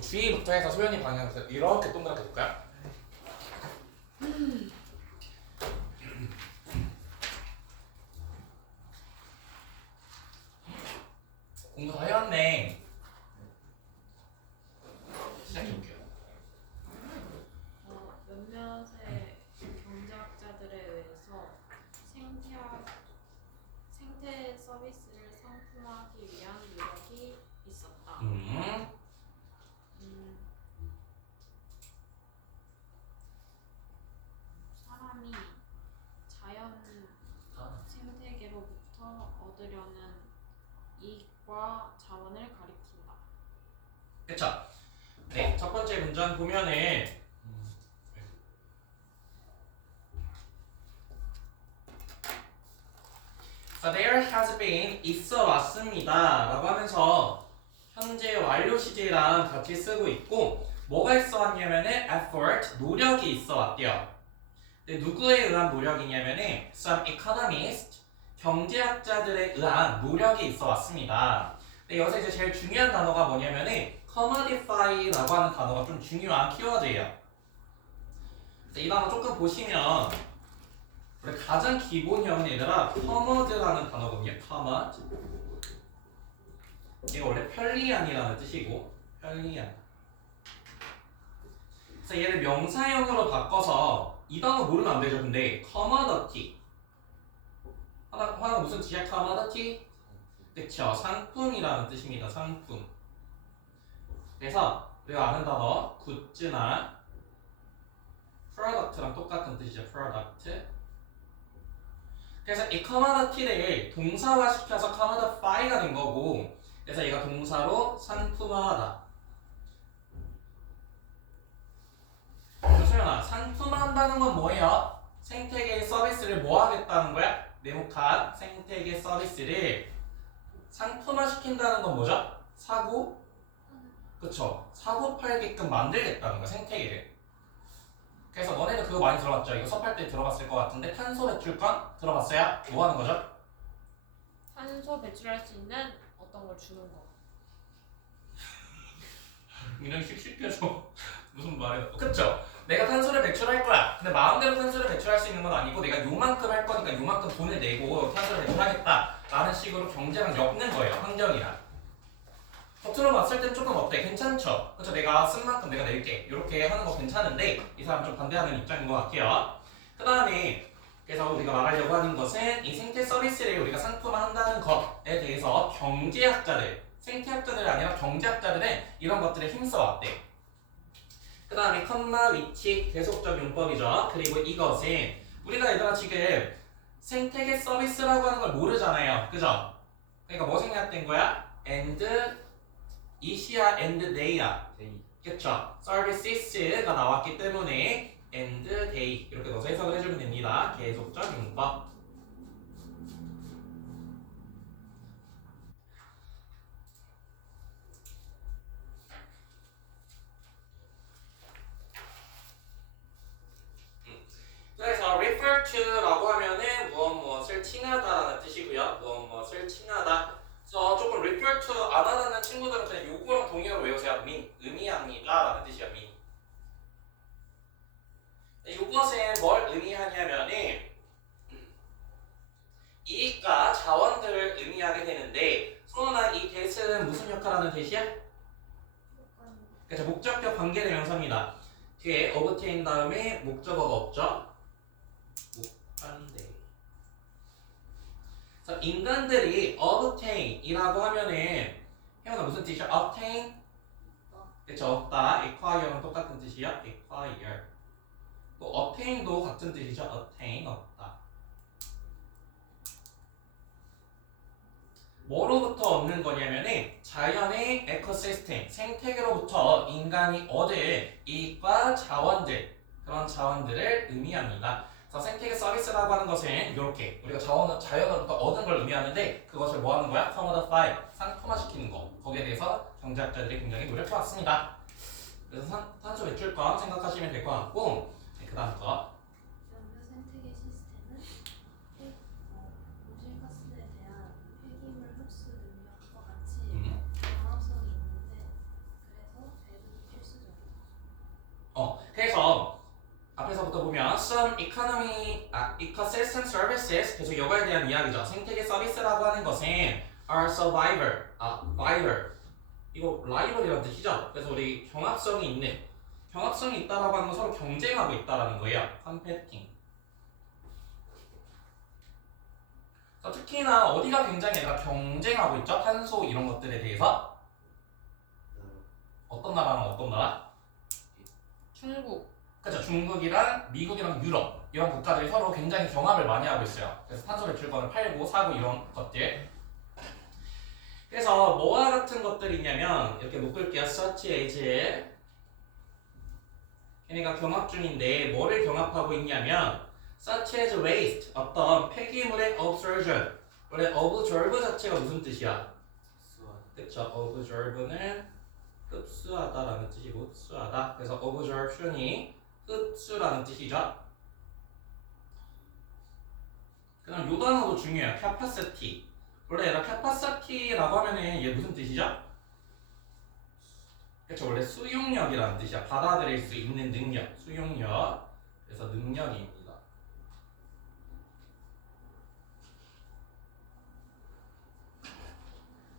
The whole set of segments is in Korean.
주의부터 해서 소연이 방향에서 이렇게 동그랗게 볼까요? 공부 다 해왔네. 시작해볼게요. 몇몇의 경제학자들에 의해서 생태 서비스를 상품화하기 위한 노력이 있었다. 사람이 자연 생태계로부터 얻으려는 이익과 자원을 가리킨다. 그쵸? 네, 첫 번째 문장 보면은 So there has been 있어 왔습니다 라고 하면서 현재 완료 시제랑 같이 쓰고 있고 뭐가 있어 왔냐면은 effort, 노력이 있어 왔대요. 근데 누구에 의한 노력이냐면은 some economists, 경제학자들에 의한 노력이 있어 왔습니다. 근데 여기서 이제 제일 중요한 단어가 뭐냐면은 commodify라고 하는 단어가 좀 중요한 키워드예요. 이 단어 조금 보시면 우리 가장 기본형은 얘들아 commod라는 단어거든요. commod. 이거 원래 편리한이라는 뜻이고 편리한. 그래서 얘를 명사형으로 바꿔서 이 단어 모르면 안 되죠. 근데 commodity 하나 무슨 뜻이야? commodity? 그쵸, 상품이라는 뜻입니다. 상품. 그래서 우리가 아는 단어 굿즈나 product랑 똑같은 뜻이죠. product. 그래서 이 commodity를 동사화시켜서 commodify가 된 거고, 그래서 얘가 동사로 상품화하다. 소연아, 상품화한다는 건 뭐예요? 생태계 서비스를 뭐 하겠다는 거야? 네모칸 생태계 서비스를 상품화시킨다는 건 뭐죠? 사고? 그쵸? 사고 팔게끔 만들겠다는 거야, 생태계를. 그래서 너네도 그거 많이 들어봤죠? 이거 수업할 때 들어봤을 것 같은데 탄소 배출권 들어봤어요? 뭐 하는 거죠? 탄소 배출할 수 있는 어떤 걸 주는 거. 이런 씩씩해서 무슨 말이야? 그쵸? 내가 탄소를 배출할 거야. 근데 마음대로 탄소를 배출할 수 있는 건 아니고 내가 요만큼 할 거니까 요만큼 돈을 내고 탄소를 배출하겠다 라는 식으로 경제랑 엮는 거예요. 환경이랑. 겉으로 봤을 땐 조금 어때? 괜찮죠? 그쵸? 내가 쓴 만큼 내가 낼게. 이렇게 하는 거 괜찮은데 이 사람 좀 반대하는 입장인 것 같아요. 그 다음에 그래서 우리가 말하려고 하는 것은 이 생태 서비스를 우리가 상품화한다는 것에 대해서 경제학자들, 생태학자들이 아니라 경제학자들은 이런 것들에 힘써왔대. 그 다음에 컴마, 위치, 계속적 용법이죠. 그리고 이것은 우리가 얘들아 지금 생태계 서비스라고 하는 걸 모르잖아요. 그죠? 그러니까 뭐 생략된 거야? and 이시야 and they야. 그쵸? services가 나왔기 때문에 and they 이렇게 넣어서 해석을 해주면 됩니다. 계속적 용법. 그래서 refer to라고 하면은 무엇을 칭하다라는 뜻이고요. 무엇을 칭하다. 그래서 조금 refer to 안 하는 친구들은 그냥 요거랑 동의어로 외우세요. mean, 의미합니다라는 뜻이야. mean. 이것은 뭘 의미하냐면은 이익과 자원들을 의미하게 되는데 소원아 이 대는 무슨 역할을 하는 대시야? 그래서 목적격 관계대명사입니다. 뒤에 obtain 다음에 목적어가 없죠? 목관대. 그래서 인간들이 obtain이라고 하면은 혜원아 무슨 뜻이야? obtain? 그쵸, 얻다. acquire랑 똑같은 뜻이야. acquire. 또 obtain도 같은 뜻이죠. obtain, 얻다. 뭐로부터 얻는 거냐면은 자연의 에코시스템, 생태계로부터 인간이 얻을 이익과 자원들, 그런 자원들을 의미합니다. 그래서 생태계 서비스라고 하는 것은 이렇게 우리가 자연으로부터 얻은 걸 의미하는데 그것을 뭐 하는 거야? commodify, 상품화시키는 거. 거기에 대해서 경제학자들이 굉장히 노력해왔습니다. 그래서 탄소 배출권 생각하시면 될 것 같고 그 다음 거. 연료 생태계 시스템은 온실가스에 대한 폐기물 흡수 능력과 같이 광합성이 있는데 그래서 대부분 some ecosystem services. 그래서 이거에 대한 이야기죠. 생태계 서비스라고 하는 것은 are vital. 이거 라이벌이라는 뜻이죠. 그래서 우리 경합성이 있다라고 하는 건 서로 경쟁하고 있다라는 거예요. competing. 특히나 어디가 굉장히 얘가 경쟁하고 있죠? 탄소 이런 것들에 대해서. 어떤 나라랑 어떤 나라? 중국. 그렇죠. 중국이랑 미국이랑 유럽 이런 국가들이 서로 굉장히 경합을 많이 하고 있어요. 그래서 탄소 배출권을 팔고 사고 이런 것들. 그래서 뭐와 같은 것들이 있냐면 이렇게 묶을게요. such as. 걔네가 경합 중인데 뭐를 경합하고 있냐면 such as waste, 어떤 폐기물의 absorption. 원래 observe 자체가 무슨 뜻이야? 그쵸. observe는 흡수하다라는 뜻이고 흡수하다. 그래서 absorption이 흡수라는 뜻이죠. 그 다음 요 단어도 중요해요. capacity. 원래 얘가 capacity라고 하면은 얘 무슨 뜻이죠? 그쵸. 원래 수용력이라는 뜻이야. 받아들일 수 있는 능력. 수용력. 그래서 능력입니다.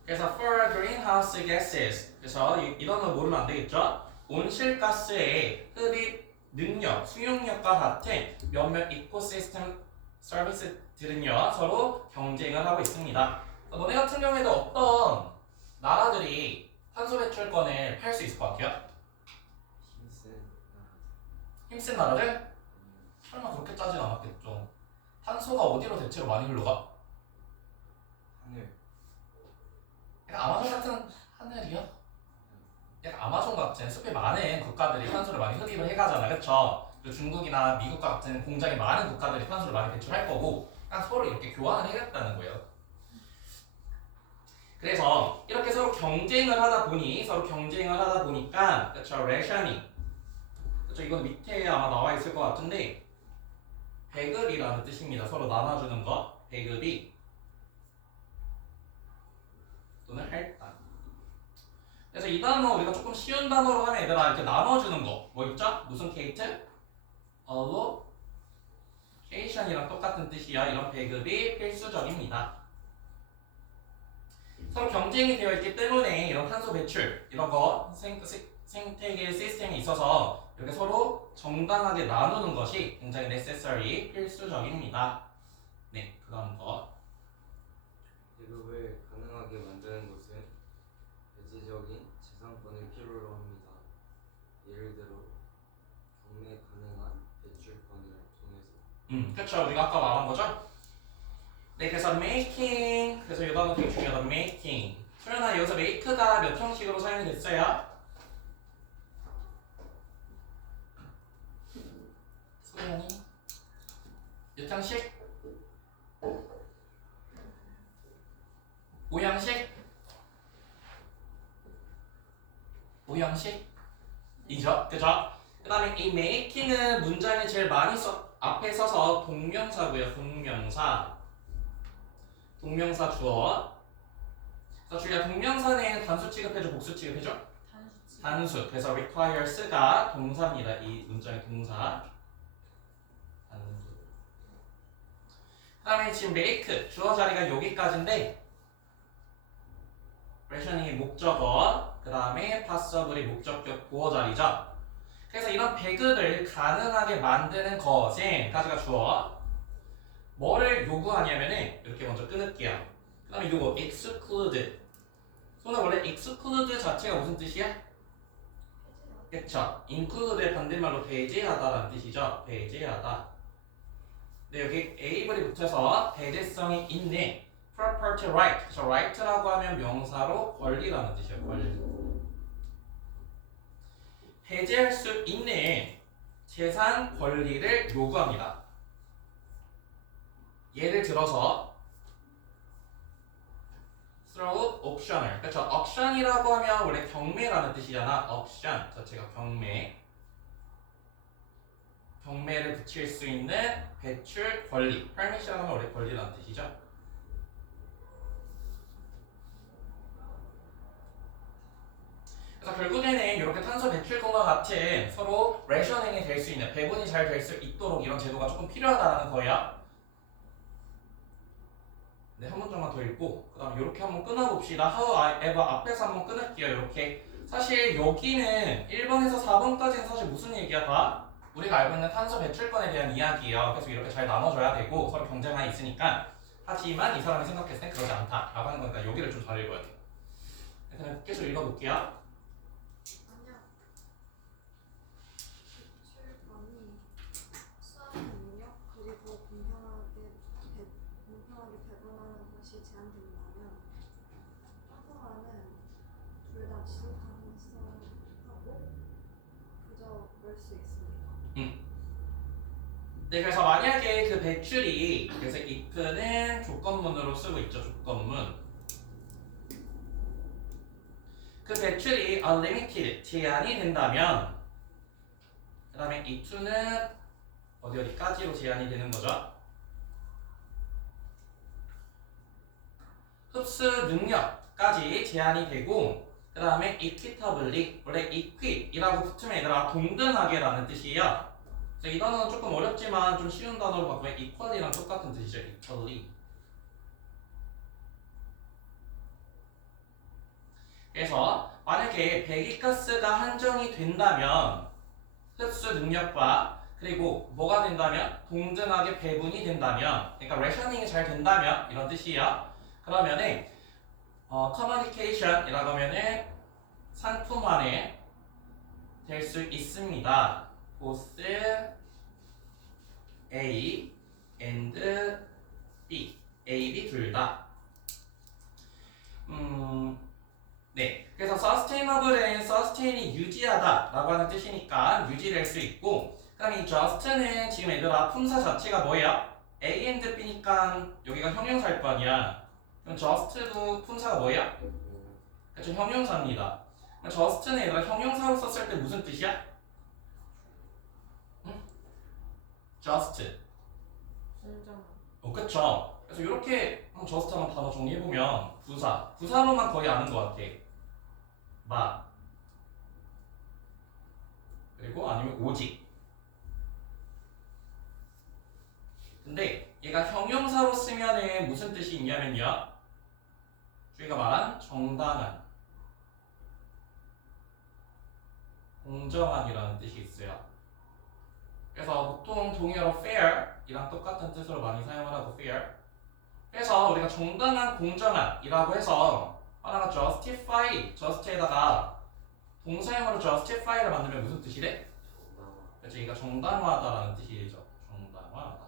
그래서 for greenhouse gases. 그래서 이 단어 모르면 안 되겠죠? 온실가스의 흡입 능력, 수용력과 같은 몇몇 이코시스템 서비스들은요 서로 경쟁을 하고 있습니다. 너네 같은 경우에도 어떤 나라들이 탄소 배출권을 팔 수 있을 것 같아요? 힘센 나라들? 설마 그렇게 짜진 않았겠죠. 탄소가 어디로 대체로 많이 흘러가? 하늘. 약간 아마존 같은 하늘이요? 약간 아마존 같은 숲이 많은 국가들이 탄소를 많이 흡입을 해가잖아, 그쵸? 그리고 중국이나 미국 같은 공장이 많은 국가들이 탄소를 많이 배출할 거고 그냥 서로 이렇게 교환을 해야겠다는 거예요. 그래서 이렇게 서로 경쟁을 하다 보니까 그쵸, 레셔닝. 그쵸, 이건 밑에 아마 나와 있을 것 같은데 배급이라는 뜻입니다. 서로 나눠주는 거, 배급이 또는 할당. 그래서 이 단어 우리가 조금 쉬운 단어로 하면 얘들아 이렇게 나눠주는 거 뭐 있죠? 무슨 케이트? allocation이랑 똑같은 뜻이야. 이런 배급이 필수적입니다. 서로 경쟁이 되어 있기 때문에 이런 탄소 배출 이런 거 생태계 시스템이 있어서 이렇게 서로 정당하게 나누는 것이 굉장히 necessary 필수적입니다. 네, 그 다음 거. 배급을 가능하게 만드는 것은 대체적인 재산권을 필요로 합니다. 예를 들어 경매 가능한 배출권을 통해서. 그쵸. 우리가 아까 말한 거죠? 네, 그래서 making. 그래서 이 단어 되게 중요하다. making. 소연아, 여기서 make가 몇 형식으로 사용이 됐어요? 소연이? 몇 형식? 5형식? 5형식이죠? 그죠? 그 다음에 이 making은 문장에 제일 많이 앞에 서서 동명사고요. 동명사 주어. 그래서 주희야 동명사는 단수 취급해줘, 복수 취급해줘? 단수치. 단수. 그래서 requires가 동사입니다. 이 문장의 동사. 단수. 그 다음에 지금 make 주어 자리가 여기까지인데 rationing이 목적어, 그 다음에 passable이 목적격 보어 자리죠. 그래서 이런 배급을 가능하게 만드는 것은 가지가 주어. 뭐를 요구하냐면은 이렇게 먼저 끊을게요. 그 다음에 이거 exclude. 소는 원래 exclude 자체가 무슨 뜻이야? 그쵸? include의 반대말로 배제하다라는 뜻이죠. 배제하다. 네, 여기 able이 붙어서 배제성이 있는 property right. 그래서 right라고 하면 명사로 권리라는 뜻이에요. 권리. 배제할 수 있는 재산 권리를 요구합니다. 예를 들어서 through auction을. 그렇죠? auction이라고 하면 원래 경매라는 뜻이잖아. auction 자체가 경매를 붙일 수 있는 배출 권리. permit이라고 하면 원래 권리라는 뜻이죠. 그래서 결국에는 이렇게 탄소 배출권과 같은 서로 레셔닝이 될 수 있는 배분이 잘 될 수 있도록 이런 제도가 조금 필요하다는 거야. 네, 한 문장만 더 읽고 그 다음에 이렇게 한번 끊어봅시다. however 앞에서 한번 끊을게요. 이렇게 사실 여기는 1번에서 4번까지는 사실 무슨 얘기야 다? 우리가 알고 있는 탄소 배출권에 대한 이야기예요. 그래서 이렇게 잘 나눠줘야 되고 서로 경쟁하에 있으니까 하지만 이 사람이 생각했을 땐 그러지 않다 라고 하는 거니까 여기를 좀 잘 읽어야 돼요. 그냥 계속 읽어볼게요. 만약 배출권이 수학의 능력 그리고 공평하게 배분하는 것이 제한된다면 학부모는 둘 다 지속 가능성하고 그저 그럴 수 있습니다. 네, 그래서 만약에 그 배출이 그래서 if는 조건문으로 쓰고 있죠. 조건문. 그 배출이 unlimited 제한이 된다면 그 다음에 if는 어디까지로 제한이 되는 거죠? 흡수 능력까지 제한이 되고 그 다음에 equitably 원래 equit이라고 붙으면 얘들아 동등하게라는 뜻이에요. 이 단어는 조금 어렵지만 좀 쉬운 단어로 바꾸면 equally랑 똑같은 뜻이죠. equally. 그래서 만약에 배기가스가 한정이 된다면 흡수 능력과 그리고 뭐가 된다면 동등하게 배분이 된다면 그러니까 레셔닝이 잘 된다면 이런 뜻이에요. 그러면은 커뮤니케이션이라고 하면은 상품화에 될 수 있습니다. 보스 A and B, A, B 둘 다. 네. 그래서 sustainable은 sustain이 유지하다라고 하는 뜻이니까 유지될 수 있고, 그다음에 이 just는 지금 얘들아 품사 자체가 뭐예요? A and B니까 여기가 형용사일 거 아니야. 그럼 just도 품사가 뭐예요? 그렇죠, 형용사입니다. just는 얘들아 형용사로 썼을 때 무슨 뜻이야? just. 공정한. 그쵸. 그래서 이렇게 just 한번 단어 정리해보면 부사로만 거의 아는 것 같아. 마. 그리고 아니면 오직. 근데 얘가 형용사로 쓰면은 무슨 뜻이 있냐면요. 저희가 말한 정당한, 공정한이라는 뜻이 있어요. 그래서 보통 동의어로 fair이랑 똑같은 뜻으로 많이 사용을 하고 fair. 그래서 우리가 정당한, 공정한이라고 해서 하나가 justify, just에다가 동사형으로 justify를 만들면 무슨 뜻이래? 그렇죠, 이가 정당화하다라는 뜻이죠. 정당화하다.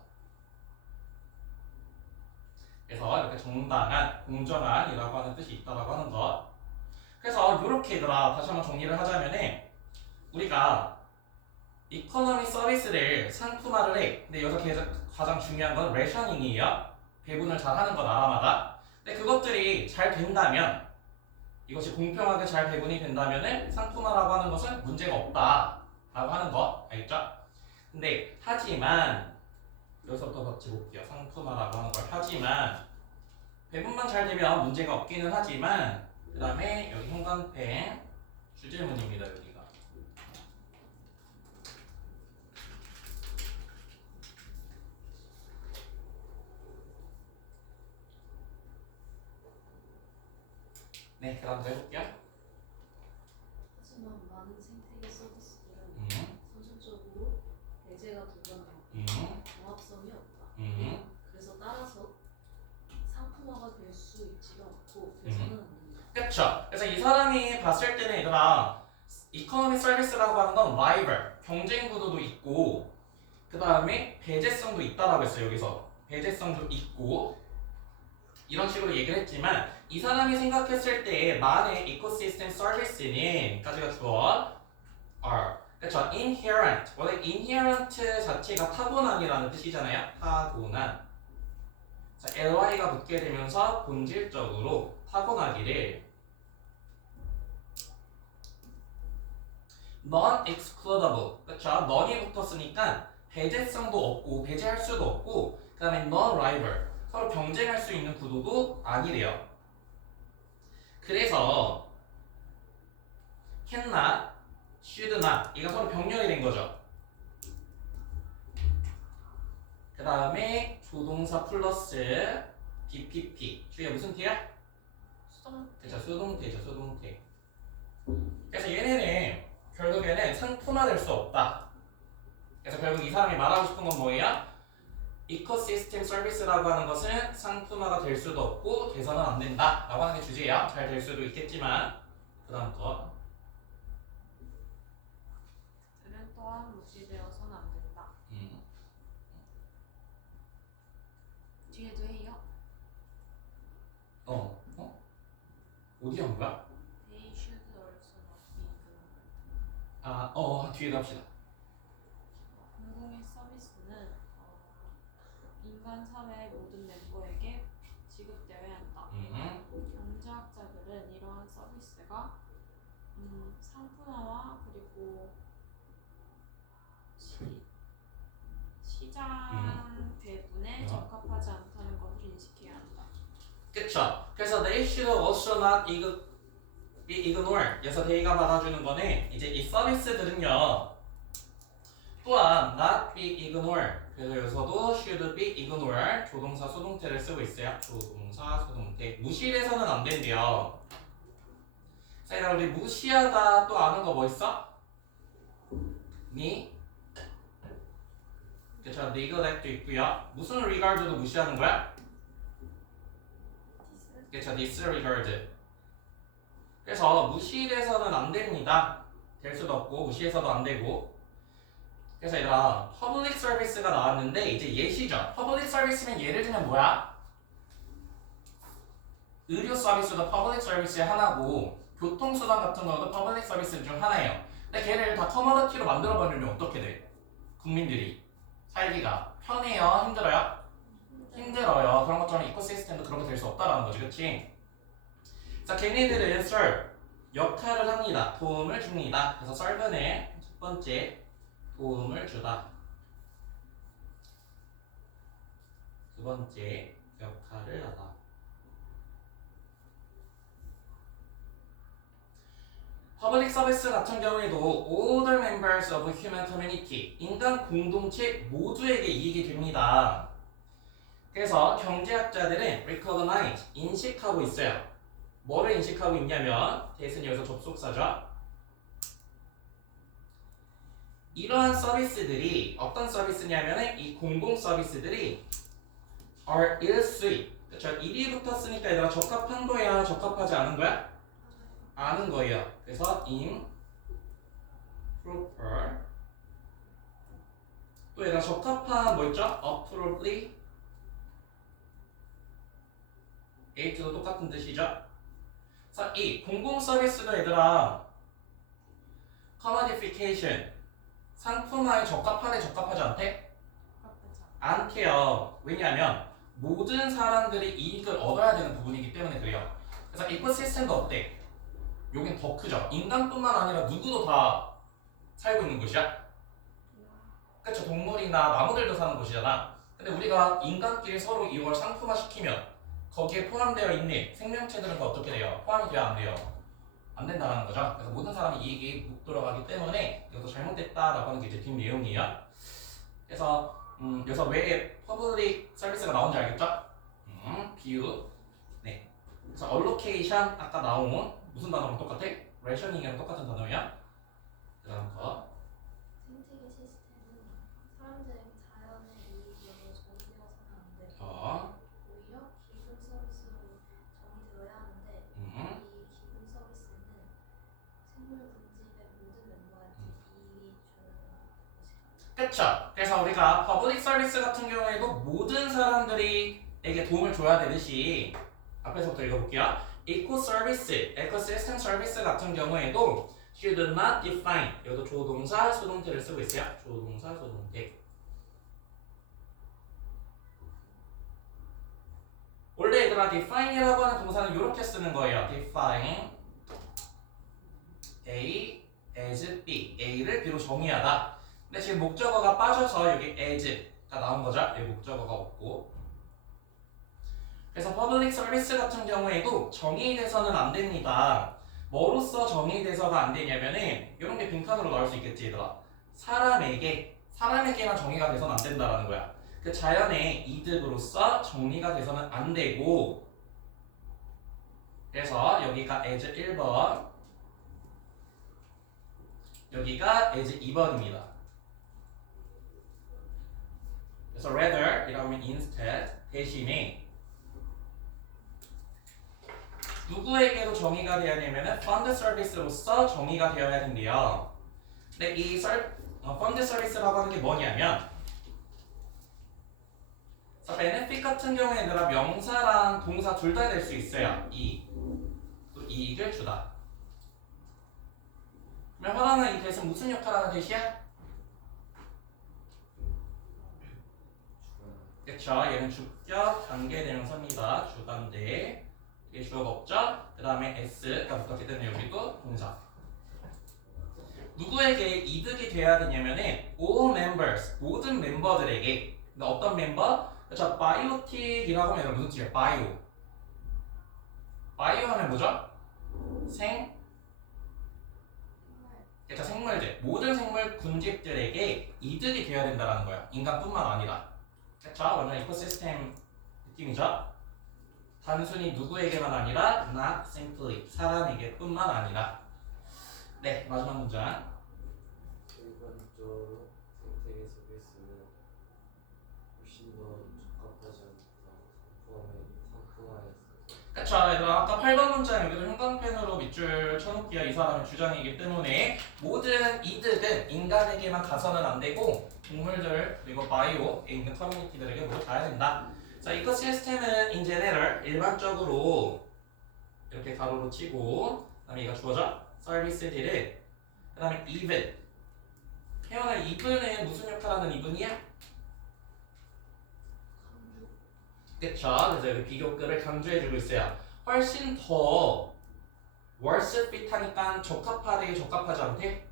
그래서 이렇게 정당한, 공정한이라고 하는 뜻이 있다라고 하는 것. 그래서 이렇게 얘들아 다시 한번 정리를 하자면은 우리가 이코노미 서비스를 상품화를 해. 근데 여기서 가장 중요한 건 레셔닝이에요. 배분을 잘 하는 거 나라마다. 근데 그것들이 잘 된다면, 이것이 공평하게 잘 배분이 된다면 상품화라고 하는 것은 문제가 없다 라고 하는 거 알겠죠? 근데 하지만 여기서부터 같이 볼게요. 상품화라고 하는 걸 하지만 배분만 잘 되면 문제가 없기는 하지만 그 다음에 여기 형광펜 주제문입니다. 여기가 네, 그 다음 해볼게요. 하지만 많은 생태계 서비스들은 선천적으로 배제가 불가능하고 종합성이 없다. 그래서 따라서 상품화가 될 수 있지가 않고 돼서는 안 된다. 그쵸. 그래서 이 사람이 봤을 때는 얘들아 이코노미 서비스라고 하는 건 라이벌, 경쟁 구도도 있고 그 다음에 배제성도 있다라고 했어요. 여기서 배제성도 있고 이런 식으로 얘기를 했지만 이 사람이 생각했을 때 만의 이코시스템 서비스는 까지가 주어 are. 그쵸. inherent. 원래 inherent 자체가 타고난이라는 뜻이잖아요. 타고난. 자, ly가 붙게 되면서 본질적으로 타고나기를 non-excludable. 그쵸. non이 붙었으니까 배제성도 없고 배제할 수도 없고 그 다음에 non-rival. 서로 경쟁할 수 있는 구도도 아니래요. 그래서 cannot should not. 이거 서로 병렬이 된 거죠. 그 다음에 조동사 플러스 BPP. 주위에 무슨 T야? 수동. 그쵸, 수동태죠, 수동태. 그래서 얘네는 결국에는 상품화될 수 없다. 그래서 결국 이 사람이 말하고 싶은 건 뭐예요? 이코시스템 서비스라고 하는 것은 상품화가 될 수도 없고 돼서는 안 된다 라고 하는 게 주제예요. 잘 될 수도 있겠지만 그 다음 거 들은 또한 무시되어서는 안 된다. 뒤에도 해요. 어디 한 거야? They should also not be ignored. 뒤에 갑시다. 공공의 서비스는 인간 사회의 모든 멤버에게 지급되어야 한다. 경제학자들은 이러한 서비스가 상품화와 그리고 시장 배분에 적합하지 않다는 것을 인식해야 한다. 그쵸. 그래서 they should also not be ignored. 그래서 they가 받아주는 거는 이제 이 서비스들은요. 또한 not be ignored. 그래서 여기서도 should be ignored. 조동사 수동태를 쓰고 있어요. 조동사 수동태. 무시해서는 안 된대요. 자, 우리 무시하다 또 아는 거 뭐 있어? 그쵸. neglect도 있고요. 무슨 regard도 무시하는 거야? 그쵸. disregard. 그래서 무시해서는 안 됩니다. 될 수도 없고 무시해서도 안 되고. 그래서 얘들아 퍼블릭 서비스가 나왔는데 이제 예시죠. 퍼블릭 서비스면 예를 들면 뭐야? 의료 서비스도 퍼블릭 서비스의 하나고 교통수단 같은 경우도 퍼블릭 서비스 중 하나예요. 근데 걔를 다 커머더티로 만들어버리면 어떻게 돼? 국민들이 살기가 편해요? 힘들어요? 힘들어요. 그런 것처럼 이코시스템도 그런 거 될 수 없다라는 거지, 그치? 자, 걔네들은 serve, 역할을 합니다. 도움을 줍니다. 그래서 serve는 첫 번째 도움을 주다. 두 번째 역할을 하다. 퍼블릭 서비스 같은 경우에도 all the members of human community, 인간 공동체 모두에게 이익이 됩니다. 그래서 경제학자들은 recognize, 인식하고 있어요. 뭐를 인식하고 있냐면 대신 여기서 접속사죠. 이러한 서비스들이 어떤 서비스냐면은 이 공공 서비스들이 are 일수익. 그쵸? 일이 붙었으니까 얘들아 적합한 거야? 적합하지 않은 거야? 아는 거예요. 그래서 improper. 또 얘들아 적합한 뭐 있죠? appropriately. A도 똑같은 뜻이죠. 자, 이 공공 서비스도 얘들아 commodification, 상품화에 적합하대 적합하지 않대? 않대요. 왜냐하면 모든 사람들이 이익을 얻어야 되는 부분이기 때문에 그래요. 그래서 이코시스템도 어때? 여긴 더 크죠. 인간뿐만 아니라 누구도 다 살고 있는 곳이야. 그쵸? 동물이나 나무들도 사는 곳이잖아. 근데 우리가 인간끼리 서로 이걸 상품화시키면 거기에 포함되어 있는 생명체들은 어떻게 돼요? 포함이 돼야 안 돼요? 안 된다는 거죠. 그래서 모든 사람이 이익이 못 들어가기 때문에 이것도 잘못됐다라고 하는 게 이제 뒷내용이에요. 그래서 여기서 왜 퍼블릭 서비스가 나온지 알겠죠? 비유. 네. 그래서 allocation 아까 나온 무슨 단어랑 똑같아? rationing이랑 똑같은 단어야. 그 다음 거. 생태계 시스템은 사람들에게 자연의 이익으로 정리되어서는 안 되고 오히려 기본 서비스로 정의되어야 하는데 이 기본 서비스는 생물 군집의 모든 멤버한테 이익이 주는 것이다. 그쵸? 그래서 우리가 퍼블릭 서비스 같은 경우에도 모든 사람들에게 도움을 줘야 되듯이 앞에서부터 읽어볼게요. 이코 서비스, 에코시스템 서비스 같은 경우에도 should not define, 여기도 조동사, 수동태를 쓰고 있어요. 조동사, 수동태. 원래 얘들아 define이라고 하는 동사는 이렇게 쓰는 거예요. define A as B, A를 B로 정의하다. 근데 지금 목적어가 빠져서 여기 as가 나온 거죠. 여기 목적어가 없고. 그래서 퍼블릭 서비스 같은 경우에도 정의돼서는 안 됩니다. 뭐로써 정의돼서가 안 되냐면은 이런 게 빈칸으로 나올 수 있겠지 얘들아. 사람에게만 정의가 돼서는 안 된다라는 거야. 그 자연의 이득으로서 정리가 돼서는 안 되고, 그래서 여기가 as 1번, 여기가 as 2번입니다. 그래서 rather 이라고 하면 instead, 대신에 누구에게도 정의가 되어야 되냐면 fund service로서 정의가 되어야 된대요. 근데 이 fund service라고 하는 게 뭐냐면 benefit 같은 경우에 얘들아 명사랑 동사 둘 다 될 수 있어요. 또 이익을 주다. 그러면 허라는 이 대신 무슨 역할하는 뜻이야? 그쵸? 얘는 주격 관계대명사입니다. 주관대. 이게 주어 없죠? 그 다음에 S가 붙었기 때문에 여기도 동사. 누구에게 이득이 돼야 되냐면은 all members, 모든 멤버들에게. 근데 어떤 멤버? 자, 바이오틱이라고 하면 무슨 뜻이에요? 바이오. 바이오 하면 뭐죠? 그쵸, 생물들. 모든 생물 군집들에게 이득이 돼야 된다는 거야. 인간뿐만 아니라. 그쵸? 완전 이코시스템 느낌이죠? 단순히 누구에게만 아니라 not simply 사람에게뿐만 아니라. 네, 마지막 문장. 일반적으로 생태계 서비스는 훨씬 더 적합하지 않다. 상품화했어. 그쵸, 얘들아 아까 8번 문장 여기도 형광펜으로 밑줄 쳐놓기야 이 사람의 주장이기 때문에 모든 이득은 인간에게만 가서는 안 되고 동물들 그리고 바이오에 있는 커뮤니티들에게 모두 가야 된다. 자, 이코시스템은 in general 일반적으로 이렇게 가로로 치고 그다음에 얘가 주어져 서비스들은 그다음에 even 태어날 even은 무슨 역할하는 even이야? 그쵸? 그래서 여기 비교급을 강조해주고 있어요. 훨씬 더 worse fit 하니까 적합하대 적합하지 않대?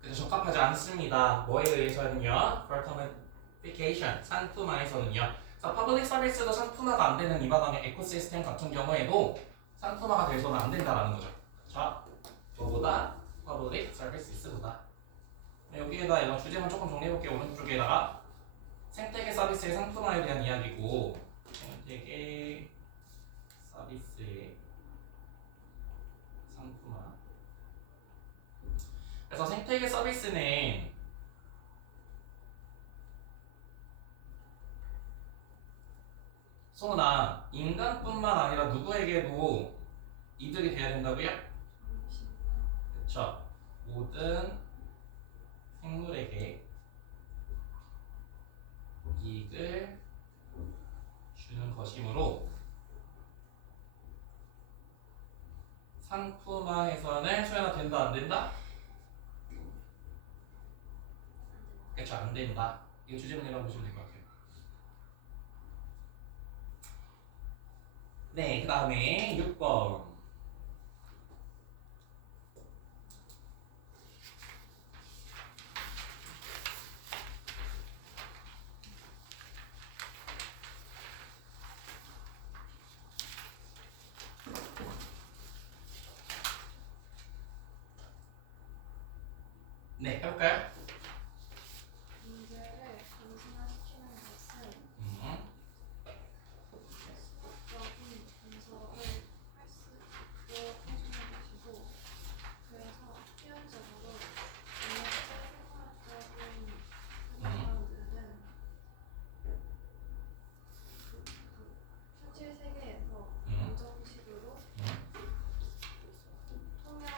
그래서 적합하지 않습니다. 뭐에 의해서는요? Fertilification 상품화에서는요. 자, 퍼블릭 서비스도 상품화가 안 되는 이 바닥의 에코시스템 같은 경우에도 상품화가 돼서는 안 된다라는 거죠. 자, 저보다 퍼블릭 서비스보다. 여기에다 이런 주제만 조금 정리해볼게요. 오른쪽에다가 생태계 서비스의 상품화에 대한 이야기고 생태계 서비스의 상품화. 그래서 생태계 서비스는 성은아, 인간뿐만 아니라 누구에게도 이득이 돼야 된다고요? 그쵸? 모든 생물에게 이익을 주는 것이므로 상품화해서는 소연아 된다 안 된다? 그쵸, 안 된다. 이거 주제문이라고 보시면 될 것 같아요. 네, 그 다음에 6번. 네, 해볼까요? 문제를 단순화시키는 것은 적인 분석을 할 수 있도록 해주는 것이고, 그래서 필연적으로 생활적인 사람들은 실제 세계에서 안정식으로 통역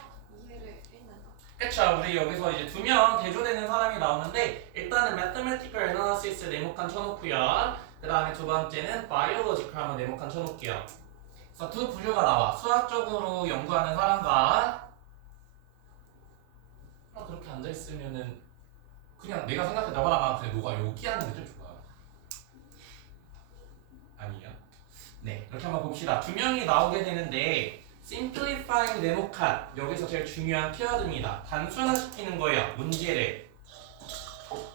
이해를 읽는다. 그쵸, 우리 여기서 이제 두 명 대조되는 사람이 나오는데 일단은 mathematical analysis 네모칸 쳐놓고요. 그 다음에 두 번째는 biological 한번 네모칸 쳐놓을게요. 그래서 두 부류가 나와. 수학적으로 연구하는 사람과 그렇게 앉아있으면은 그냥 내가 생각해 너가 그래 너가 여기 앉는 게 좀 좋아. 아니요. 네, 이렇게 한번 봅시다. 두 명이 나오게 되는데 simplifying 네모칸 여기서 제일 중요한 키워드입니다. 단순화시키는 거예요. 문제를.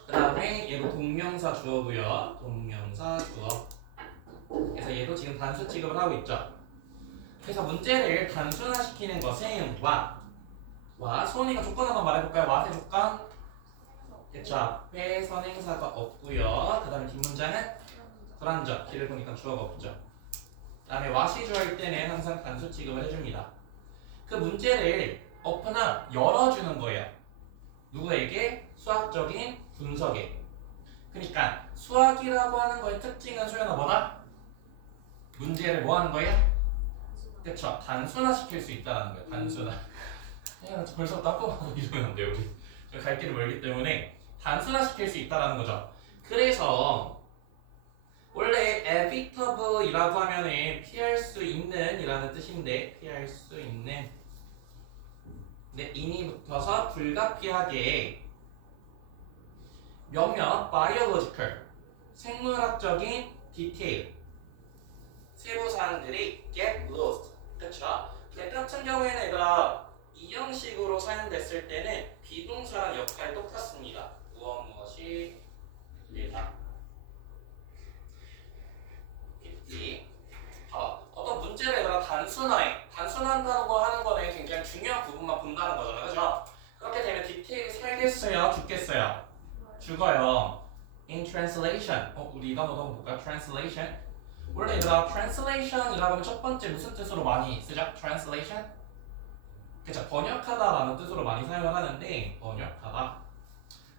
그 다음에 얘도 동명사 주어고요. 동명사 주어. 그래서 얘도 지금 단수 취급을 하고 있죠. 그래서 문제를 단순화시키는 것은 와 소은이가 조건 한번 말해볼까요? 와의 조건 그쵸 앞에 선행사가 없고요 그 다음에 뒷문장은 불완전 길을 보니까 주어가 없죠 그 다음에 와시 주어일 때는 항상 단수 취급을 해줍니다 그 문제를 오픈업 열어주는 거예요 누구에게? 수학적인 분석에 그러니까 수학이라고 하는 거의 특징은 소연아 뭐다? 문제를 뭐 하는 거예요? 그쵸 단순화시킬 수 있다는 거예요 단순화 야, 벌써 따끔하고 이러면 안 돼요 우리 갈 길이 멀기 때문에 단순화시킬 수 있다는 거죠 그래서 원래 evitable이라고 하면은 피할 수 있는 이라는 뜻인데 피할 수 있는 근데 in이 붙어서 불가피하게 몇몇 biological 생물학적인 디테일 세부사항들이 get lost 그쵸? 근데 같은 경우에는 얘들아 이 형식으로 사용됐을 때는 비동사랑 역할이 똑같습니다 무엇이 일다 어떤 문제를 얘들아 단순한다고 하는 거는 굉장히 중요한 부분만 본다는 거잖아요 그죠? 그렇게 되면 디테일이 살겠어요? 죽겠어요? 죽어요 in translation 우리 이 단어도 한번 볼까요? translation 원래 얘들아 translation이라고 하면 첫 번째 무슨 뜻으로 많이 쓰죠? translation? 그쵸 번역하다라는 뜻으로 많이 사용을 하는데 번역하다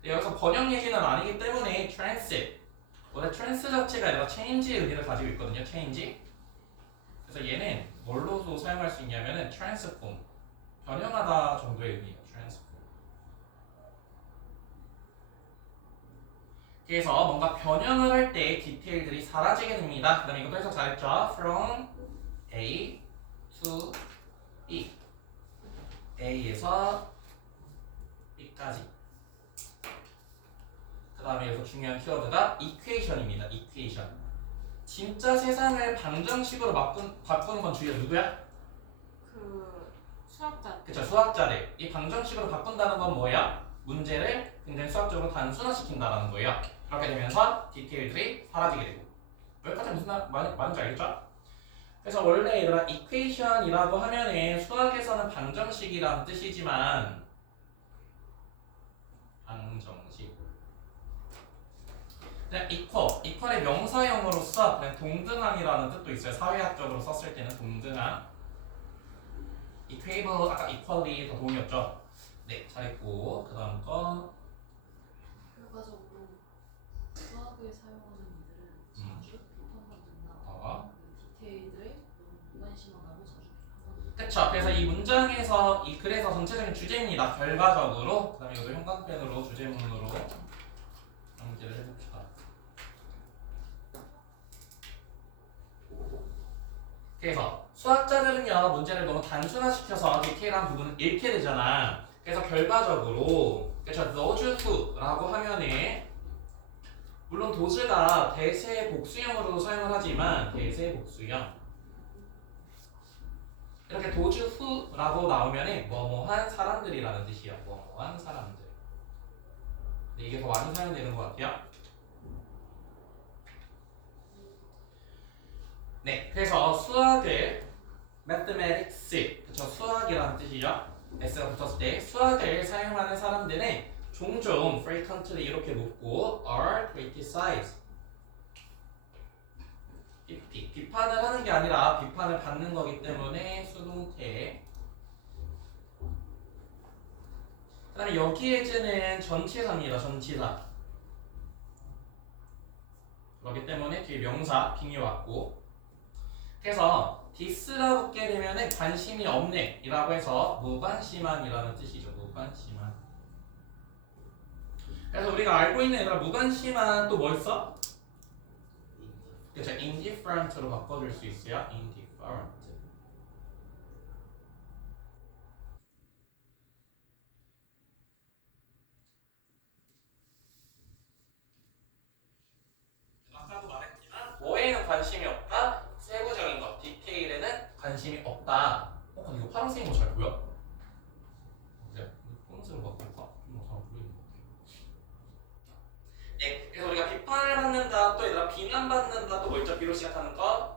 여기서 번역 얘기는 아니기 때문에 transit 원래 trans 자체가 아니라 change의 의미를 가지고 있거든요 change 그래서 얘는 뭘로도 사용할 수 있냐면은 transform 변형하다 정도의 의미예요 transform 그래서 뭔가 변형을 할 때 디테일들이 사라지게 됩니다 그 다음에 이것도 해석 잘했죠 from A to B A에서 B까지 그 다음에 여기서 중요한 키워드가 equation입니다 equation 진짜 세상을 방정식으로 바꾸는 건 주위에 누구야? 그 수학자. 그쵸 수학자들 이 방정식으로 바꾼다는 건 뭐야? 문제를 굉장히 수학적으로 단순화시킨다는 거예요 그렇게 되면서 디테일들이 사라지게 되고 여기까지 무슨 말인지 알겠죠? 그래서 원래 얘들아 equation이라고 하면은 수학에서는 방정식이라는 뜻이지만 방정식 그냥 equal의 명사형으로서 그냥 동등함이라는 뜻도 있어요 사회학적으로 썼을 때는 동등함 equable 아까 equally 더 동이었죠 네 잘했고 그 다음 거 결과적으로 수학을 사용하는 이들은 자주 비판받는다. 디테일들에 너무 무관심하다고 자주 비판받는다. 그쵸 그래서 이 문장에서 그래서 전체적인 주제입니다 결과적으로 그 다음에 이것도 형광펜으로 주제문으로 정리를 해봅시다 그래서 수학자들은요 문제를 너무 단순화시켜서 디테일한 부분을 잃게 되잖아 그래서 결과적으로 그쵸 those who라고 하면은 물론 does가 대세 복수형으로도 사용을 하지만 대세 복수형 이렇게 those who라고 나오면은 뭐뭐한 사람들이라는 뜻이에요 뭐뭐한 사람들 근데 이게 더 많이 사용되는 것 같아요 네, 그래서 수학을 mathematics, 그쵸 수학이라는 뜻이죠. s가 붙었을 때 수학을 사용하는 사람들은 종종 frequently 이렇게 묻고 are criticized. 비판을 하는 게 아니라 비판을 받는 거기 때문에 수동태. 그다음에 여기에는 전치사입니다. 전치사. 그렇기 때문에 뒤에 명사 빙이 왔고. 그래서 디스라 붙게 되면은 관심이 없네 이라고 해서 무관심한이라는 뜻이죠. 무관심한. 그래서 우리가 알고 있는 얘들아 무관심한 또 뭐 있어? 그렇죠. indifferent로 바꿔줄 수 있어요. indifferent. 아까도 말했지만 뭐에는 관심이 없다. 세부적인 것, 디테일에는 관심이 없다. 근데 이거 파란색인 거 잘 보여? 네, 파란색으로 바꿀까? 잘 보이는 것 같아요. 네, 그래서 우리가 비판을 받는다, 또 얘들아 비난받는다, 또 뭐 있죠? 비로 시작하는 것.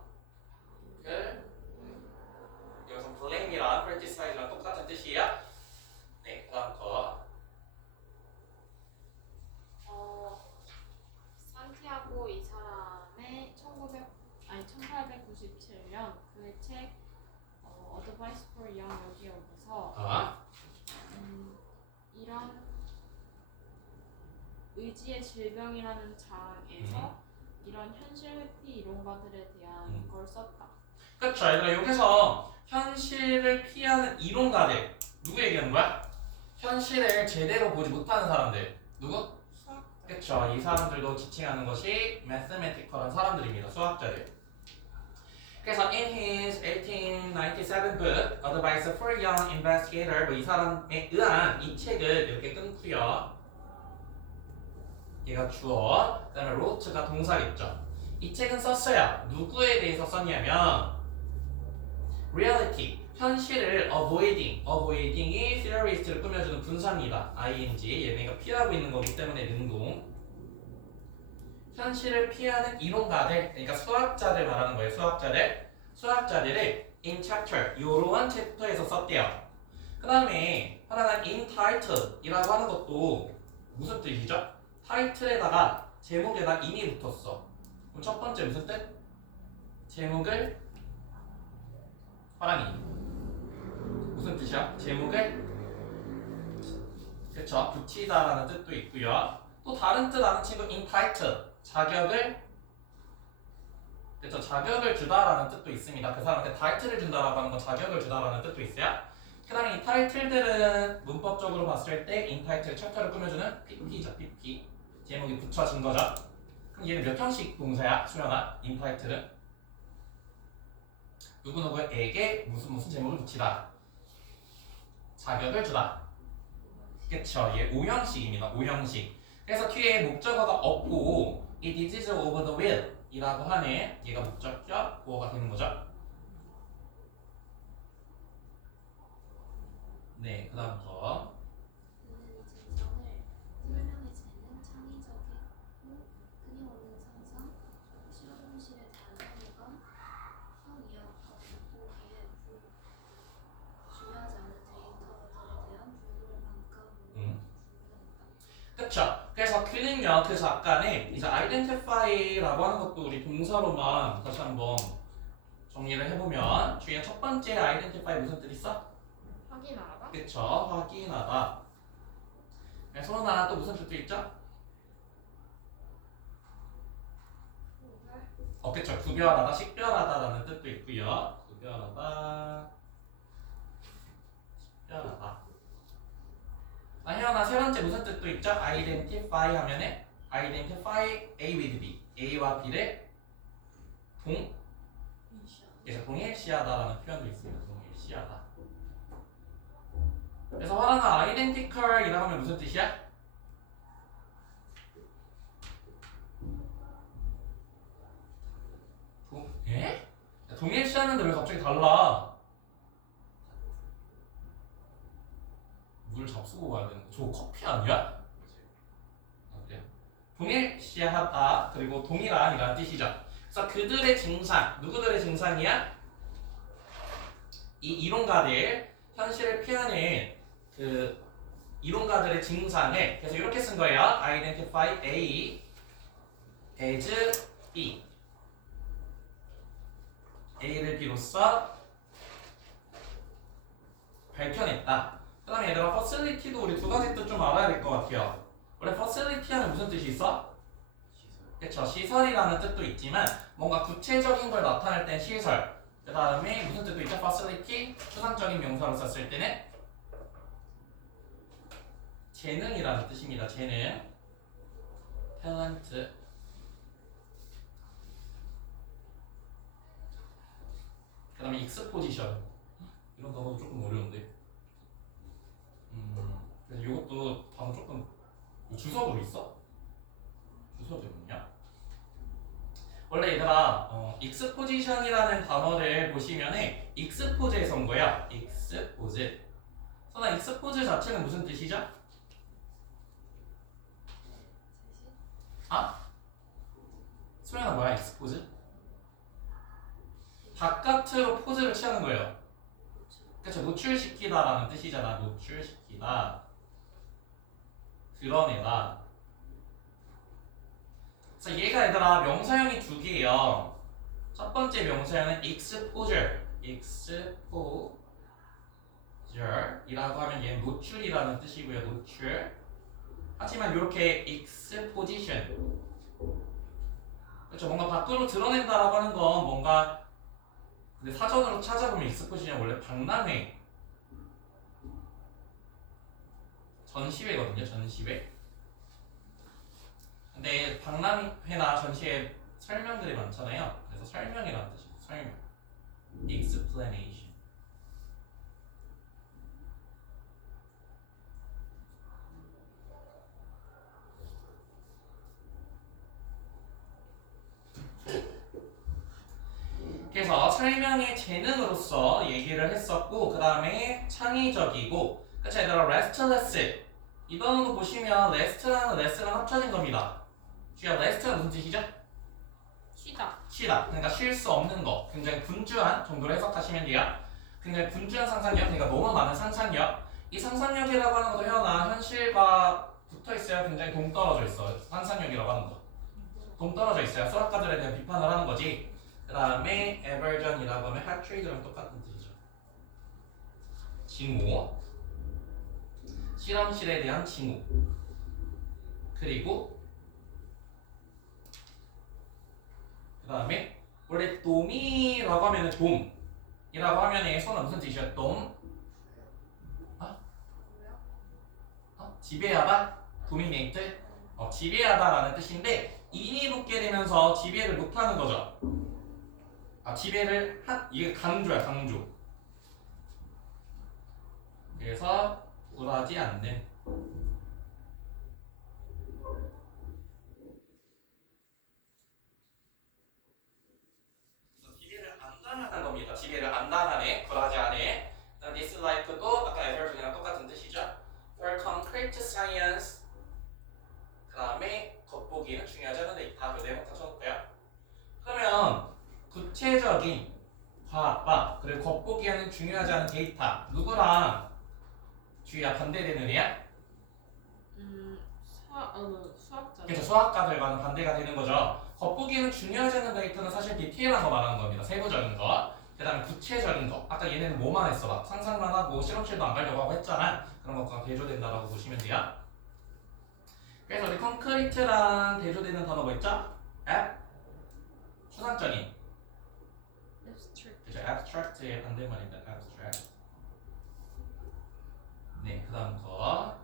의지의 질병이라는 장에서 이런 현실 회피 이론가들에 대한 걸 썼다. 그쵸. 얘들아 여기서 현실을 피하는 이론가들 누구 얘기하는 거야? 현실을 제대로 보지 못하는 사람들. 누구? 수학자. 그쵸. 이 사람들도 지칭하는 것이 mathematical한 사람들입니다. 수학자들. 그래서 in his 1897 book Advice for a Young Investigator 이 사람에 의한 이 책을 이렇게 끊고요. 얘가 주어, 그 다음에 wrote가 동사겠죠. 이 책은 썼어요. 누구에 대해서 썼냐면 reality, 현실을 avoiding이 theorist를 꾸며주는 분사입니다. ing, 얘네가 피하고 있는 거기 때문에 능동. 현실을 피하는 이론가들, 그러니까 수학자들 말하는 거예요. 수학자들을 in chapter, 요러한 챕터에서 썼대요. 그 다음에 하나는 in title이라고 하는 것도 무슨 뜻이죠? 타이틀에다가 제목에다 in이 붙었어. 그럼 첫 번째 무슨 뜻? 제목을 화랑이 무슨 뜻이야? 제목을 그쵸 붙이다라는 뜻도 있고요. 또 다른 뜻 아는 친구 entitle 자격을 그쵸 자격을 주다라는 뜻도 있습니다. 그 사람한테 타이틀을 준다라고 하는 건 자격을 주다라는 뜻도 있어요. 그 다음에 이 타이틀들은 문법적으로 봤을 때 인타이틀 챕터를 꾸며주는 PP죠. PP 제목이 붙여진 거죠. 그럼 얘는 몇 형식 동사야? 수연아 인타이틀은 누구누구에게 무슨 제목을 붙이다 자격을 주다 그쵸 얘 5형식입니다 5형식 그래서 뒤에 목적어가 없고 It is over the will 이라고 하는 얘가 목적격 보어가 되는 거죠. 네 그 다음부터 그는 이 증상을 설명해지는 창의적이고 끊임없는 상상, 실험실의 단어가 성이어하고 보기에 중요하지 않은 데이터들에 대한 불교를 반감으로 불문했다. 그쵸 그래서 그는요 그 작가는 이제 identify라고 하는 것도 우리 동사로만 다시 한번 정리를 해보면 주의 첫 번째 identify 무슨 뜻 있어? 확인하다. 그쵸 확인하다 소나 또 무슨 뜻도 있죠? 그쵸 구별하다 식별하다라는 뜻도 있고요 구별하다 식별하다 혜연아 세 번째 무슨 뜻도 있죠? identify 하면은 identify A with B A와 B를 그래서 동일시하다라는 표현도 있습니다 동일시하다 그래서 화랑아 identical이라고 하면 무슨 뜻이야? 예? 동일시하는데 왜 갑자기 달라? 물 잡수고 가야 되는 거. 저거 커피 아니야? 아, 그래요? 동일시하다 그리고 동일한이라는 뜻이죠. 그래서 그들의 증상, 누구들의 증상이야? 이 이론가들, 현실을 피하는 그 이론가들의 증상을 그래서 이렇게 쓴 거예요. Identify A as B. A를 B로서 밝혀냈다. 그 다음에 얘들아 facility도 우리 두 가지 뜻 좀 알아야 될 것 같아요. 원래 facility 하면 무슨 뜻이 있어? 그쵸 시설이라는 뜻도 있지만 뭔가 구체적인 걸 나타낼 땐 시설 그 다음에 무슨 뜻도 있죠? facility 추상적인 명사로 썼을 때는 재능이라는 뜻입니다. 재능 talent 그 다음에 exposition 이런 단어도 조금 어려운데 그래서 이것도 단어 조금 주석으로 있어? 주석이 뭐냐? 원래 얘들아 exposition이라는 단어를 보시면은 expose에서 온 거야 expose 그러나 expose 자체는 무슨 뜻이죠? 아? 소연아 뭐야 expose? 바깥으로 포즈를 취하는 거예요. 그쵸 노출시키다라는 뜻이잖아. 노출시키다 드러내다. 그래서 얘가 얘들아 명사형이 두 개예요. 첫 번째 명사형은 exposure 이라고 하면 얘는 노출이라는 뜻이고요. 노출 하지만 이렇게 exposition, 그렇죠? 뭔가 밖으로 드러낸다라고 하는 건 뭔가, 근데 사전으로 찾아보면 exposition 원래 박람회, 전시회거든요. 전시회. 근데 박람회나 전시회 설명들이 많잖아요. 그래서 설명이라는 뜻이에요. 설명. explanation. 그래서 설명의 재능으로서 얘기를 했었고, 그 다음에 창의적이고, 그쵸? 얘들아, restless. 이 단어도 보시면 rest라는 less랑 합쳐진 겁니다. 주야, rest가 무슨 뜻이죠? 쉬다. 쉬다. 그러니까 쉴 수 없는 거. 굉장히 분주한 정도로 해석하시면 돼요. 굉장히 분주한 상상력, 그러니까 너무 많은 상상력. 이 상상력이라고 하는 것도 혀나 현실과 붙어 있어요. 굉장히 동떨어져 있어요. 상상력이라고 하는 거. 동떨어져 있어요. 수학가들에 대한 비판을 하는 거지. 그 다음에 aversion이라고 하면 hatrade랑 똑같은 뜻이죠. 징후. 실험실에 대한 징후. 그리고 그 다음에 원래 돔이라고 하면은 돔이라고 하면은 손은 무슨 뜻이야? 돔? 지배하다? 도미네이트? 지배하다라는 뜻인데 인이 붙게 되면서 지배를 못하는 거죠. 지배를 이게 강조야, 강조. 그래서 굴하지 않는. 지배를 안 당하는 겁니다. 지배를 안 당하네, 굴하지 않네. dislike도 아까 aversion이랑 똑같은 뜻이죠. For concrete science. 그 다음에 겉보기는 중요하지 않은 데이터. 이 내용 다 써놓을게요. 그러면 구체적인 과학과 그리고 겉보기에는 중요하지 않은 데이터. 누구랑 주의가 반대되는 애야? 수학자. 그래서 수학가들과는 반대가 되는 거죠. 겉보기에는 중요하지 않은 데이터는 사실 디테일한 거 말하는 겁니다. 세부적인 거. 그 다음에 구체적인 거. 아까 얘네는 뭐만 했어? 막 상상만 하고 실험실도 안 가려고 하고 했잖아. 그런 것과 대조된다라고 보시면 돼요. 그래서 우리 콘크리트랑 대조되는 단어 뭐 있죠? 추상적인. abstract. 그죠? abstract의 반대말입니다. abstract. 네, 그 다음 거.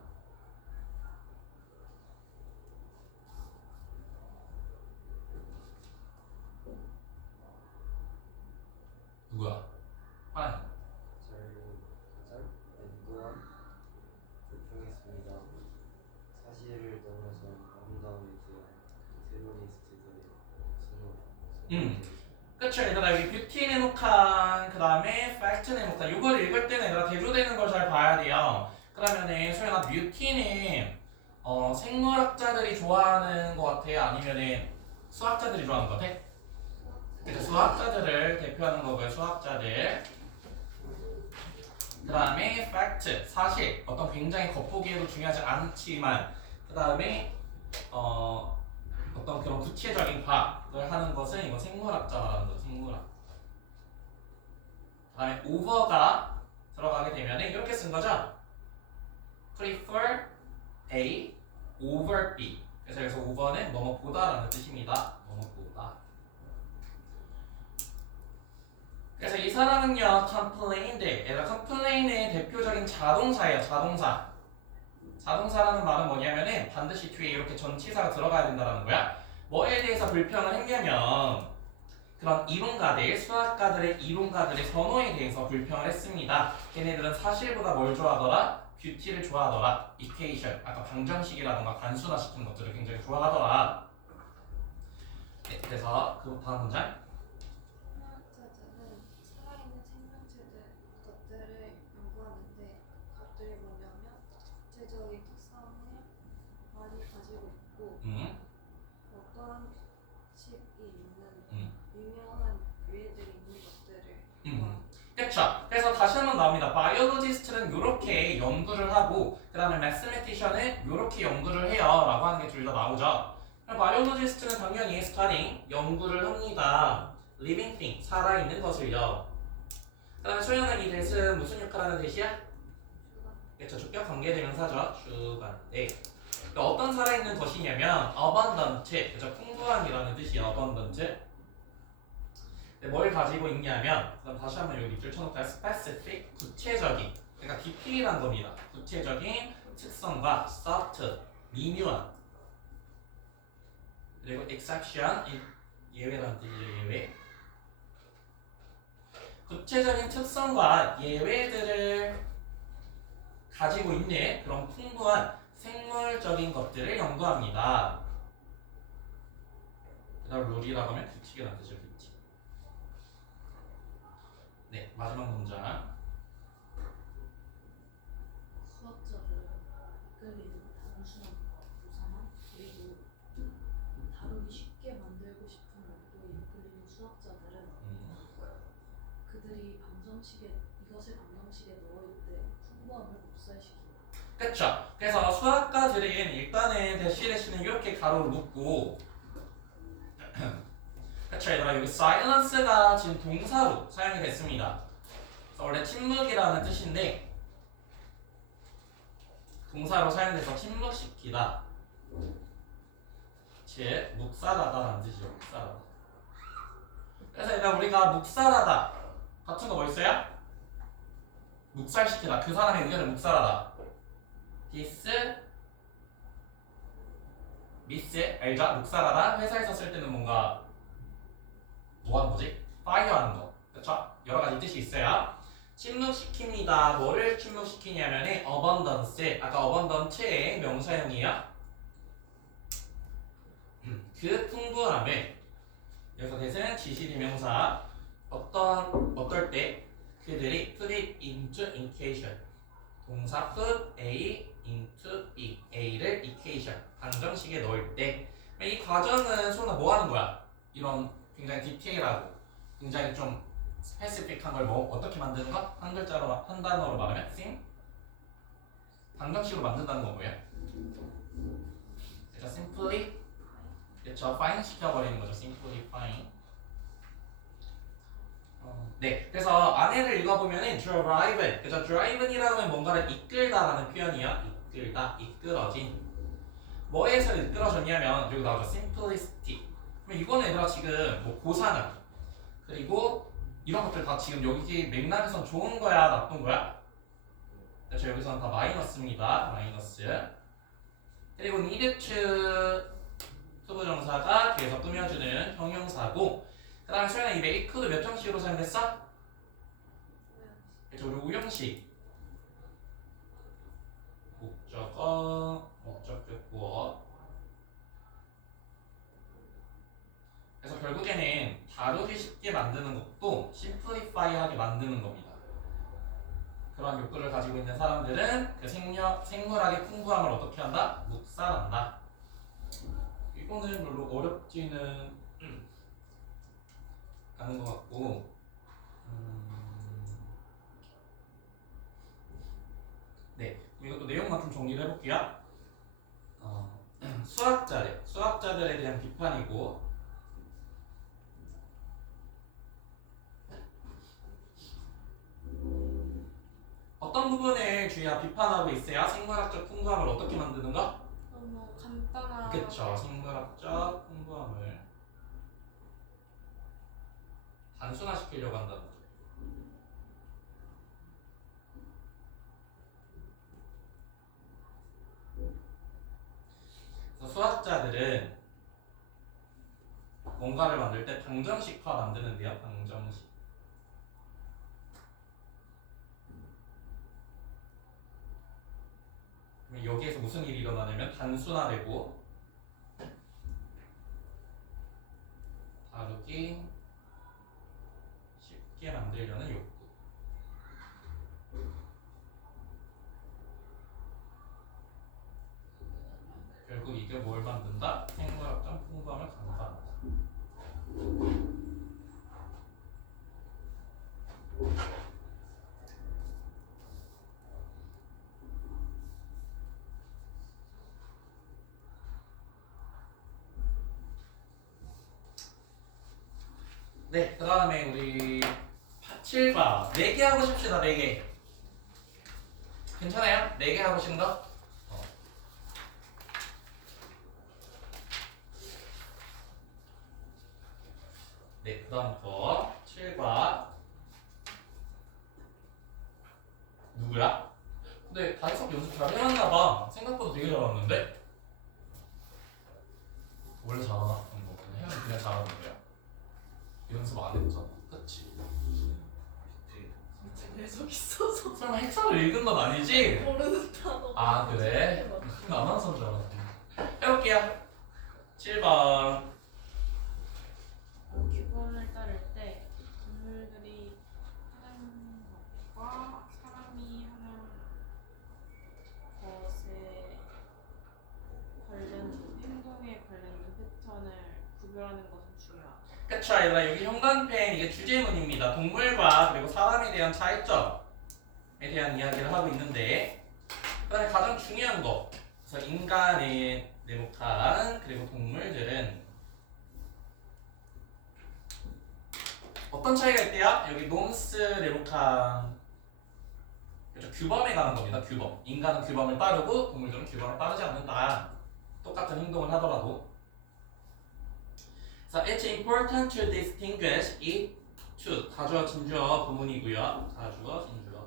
누구야? 파란. 가장 또한 불평했습니다. 사실을 넘어서 아름다움에 대한 테러리스트들의 선호. 그쵸, 얘들아. 여기 뷰티 네모칸, 그 다음에 팩트 네모칸. 이걸 읽을 때는 얘들아 대조되는 걸 잘 봐야 돼요. 그러면은 소연아, 뷰티는 생물학자들이 좋아하는 것 같아요? 아니면은 수학자들이 좋아하는 것 같아? 그쵸, 수학자들을 대표하는 거고요. 수학자들. 그 다음에 fact, 사실. 어떤 굉장히 겉보기에도 중요하지 않지만 그 다음에 어떤 그런 구체적인 과학을 하는 것은 이거 생물학자라는 거죠. 생물학. 그 다음에 over가 들어가게 되면 이렇게 쓴 거죠. prefer A over B. 그래서 여기서 over는 뭐뭐 보다라는 뜻입니다. 뭐뭐 보다. 그래서 이 사람은요, complained. 얘가 complain의 대표적인 자동사예요. 자동사. 자동사라는 말은 뭐냐면은 반드시 뒤에 이렇게 전치사가 들어가야 된다는 거야. 뭐에 대해서 불평을 했냐면 그런 이론가들, 수학가들의 이론가들의 선호에 대해서 불평을 했습니다. 걔네들은 사실보다 뭘 좋아하더라? 뷰티를 좋아하더라. equation, 아까 방정식이라던가 단순화시키는 것들을 굉장히 좋아하더라. 네, 그래서 그 다음 문장. 수학자들은 살아있는 것들을 연구하는데 그것들이 뭐냐면 구체적인 특성을 많이 가지고 있고 어떠한 식이 있는 유명한 유해들이 있는 것들을 그쵸. 그래서 다시 한번 나옵니다. 바이올로지스트는 이렇게 연구를 하고 그 다음에 매스메티션은 이렇게 연구를 해요 라고 하는 게 둘 다 나오죠. 바이올로지스트는 당연히 studying, 연구를 합니다. living thing, 살아있는 것을요. 그 다음에 소연은 이 대신 무슨 역할을 하는 대시야? 그쵸, 주격 관계대명사죠. 주관대. 어떤 살아있는 것이냐면 abundant, 그죠? 풍부함이라는 뜻이야. abundant. 뭘 가지고 있냐면, 그럼 다시 한번 여기 밑줄 쳐놓을까요? specific, 구체적인, 그러니까 깊이란 겁니다. 구체적인 특성과 soft, 미묘한, 그리고 exception, 예외라는 뜻이에요. 예외. 구체적인 특성과 예외들을 가지고 있는 그런 풍부한 생물적인 것들을 연구합니다. 그 다음 룰이라고 하면 규칙이라는 뜻이죠. 규칙. 네, 마지막 문장. 수학자를 이끌리는 단순한 무상함 그리고 다루기 쉽게 만들고 싶은 목표에 이끌리는 수학자들은 그들이 이것을 방정식에 넣을 때 풍부함을 묵살시킨다. 그쵸? 그래서 수학가들은 일단은 대시는 이렇게 가로를 묶고 그쵸 얘들아 여기 silence가 지금 동사로 사용이 됐습니다. 그래서 원래 침묵이라는 뜻인데 동사로 사용돼서 침묵시키다 즉 묵살하다라는 뜻이죠. 묵살하다. 그래서 일단 우리가 묵살하다 같은 거 뭐 있어요? 묵살시키다. 그 사람의 의견을 묵살하다. 미스 알죠? 묵살하다. 회사에서 쓸 때는 뭔가 뭐 하는 거지? 파이어 하는 거. 그쵸? 여러 가지 뜻이 있어요. 침묵시킵니다. 뭐를 침묵시키냐면은 abundance. 아까 abundance의 명사형이야. 그 풍부함을 여기서 대신 지시대명사 어떨 때 그들이 put it into equation. 동사 put A into B. A를 equation. 방정식에 넣을 때 이 과정은 소나 뭐 하는 거야? 이런 굉장히 디테일하고 굉장히 좀 스페시픽한 걸 뭐 어떻게 만드는 거? 한 글자로 한 단어로 말하면 방정식으로 만든다는 거 뭐예요? 그래서 simply 그렇죠. fine 시켜버리는 거죠. simplifying. 네, 그래서 안에를 읽어보면은 driven, 그죠? driven이라고 하면 뭔가를 이끌다라는 표현이야. 이끌다, 이끌어진. 뭐에서 이끌어졌냐면 여기 나오죠. simplicity. 그럼 이거는 얘들아 지금 뭐 고사능 그리고 이런 것들 다 지금 여기 맥락에선 좋은 거야, 나쁜 거야? 그렇죠. 여기서는 다 마이너스입니다. 마이너스. 그리고 needed to 투부정사가 뒤에서 꾸며주는 형용사고 그 다음에 수연아 이 make도 몇 형식으로 사용됐어? 그렇죠. 우리 우형식 목적어, 목적격 구어. 그래서 결국에는 다루기 쉽게 만드는 것도 심플리파이하게 만드는 겁니다. 그런 욕구를 가지고 있는 사람들은 그 생물학의 풍부함을 어떻게 한다? 묵살한다. 이거는 별로 어렵지는 않은 것 같고 네, 이것도 내용만 좀 정리를 해볼게요. 수학자들에 대한 비판이고 어떤 부분을 주의하 비판하고 있어야 생물학적 풍부함을 어떻게 만드는가? 너무 간단하게. 그쵸. 생물학적 풍부함을 단순화시키려고 한다는 거죠. 그래서 수학자들은 뭔가를 만들 때 방정식화 만드는데요. 방정식. 그럼 여기에서 무슨 일이 일어나냐면 단순화되고 다루기 쉽게 만들려는 욕구. 결국 이게 뭘 만든다? 생물학적 풍부함을 강화한다. 네, 그 다음에 우리 7번 4개 하고 싶시다. 4개 괜찮아요? 4개 하고 싶은 거? 네, 그 다음부터 7과 누구야? 근데 다 해석 연습 잘 해왔나봐. 생각보다 되게 잘하는데? 원래 잘하나? 뭐 그냥 잘하는 거야. 연습 안 했잖아. 그치? 진짜 계속 있어서 설마 핵사를 읽은 건 아니지? 모르는 단어. 아, 그래? 아나운서인 줄 알았네. 해볼게요. 7번. 규범을 따를 때 동물들이 하는 것과 사람이 하는 것에 관련 행동에 관련된 패턴을 구별하는 것은 중요하다. 그쵸, 얘들아. 여기 형광펜 이게 주제문입니다. 동물과 그리고 사람에 대한 차이점에 대한 이야기를 하고 있는데, 그다음에 가장 중요한 거. 그래서 인간의 네모칸 그리고 동물들은 어떤 차이가 있대요? 여기 놈스 네모칸 그렇죠. 규범에 관한 겁니다. 규범. 인간은 규범을 따르고 동물들은 규범을 따르지 않는다. 똑같은 행동을 하더라도. So it's important to distinguish it to 다주어 진주어 부문이고요. 다주어 진주어.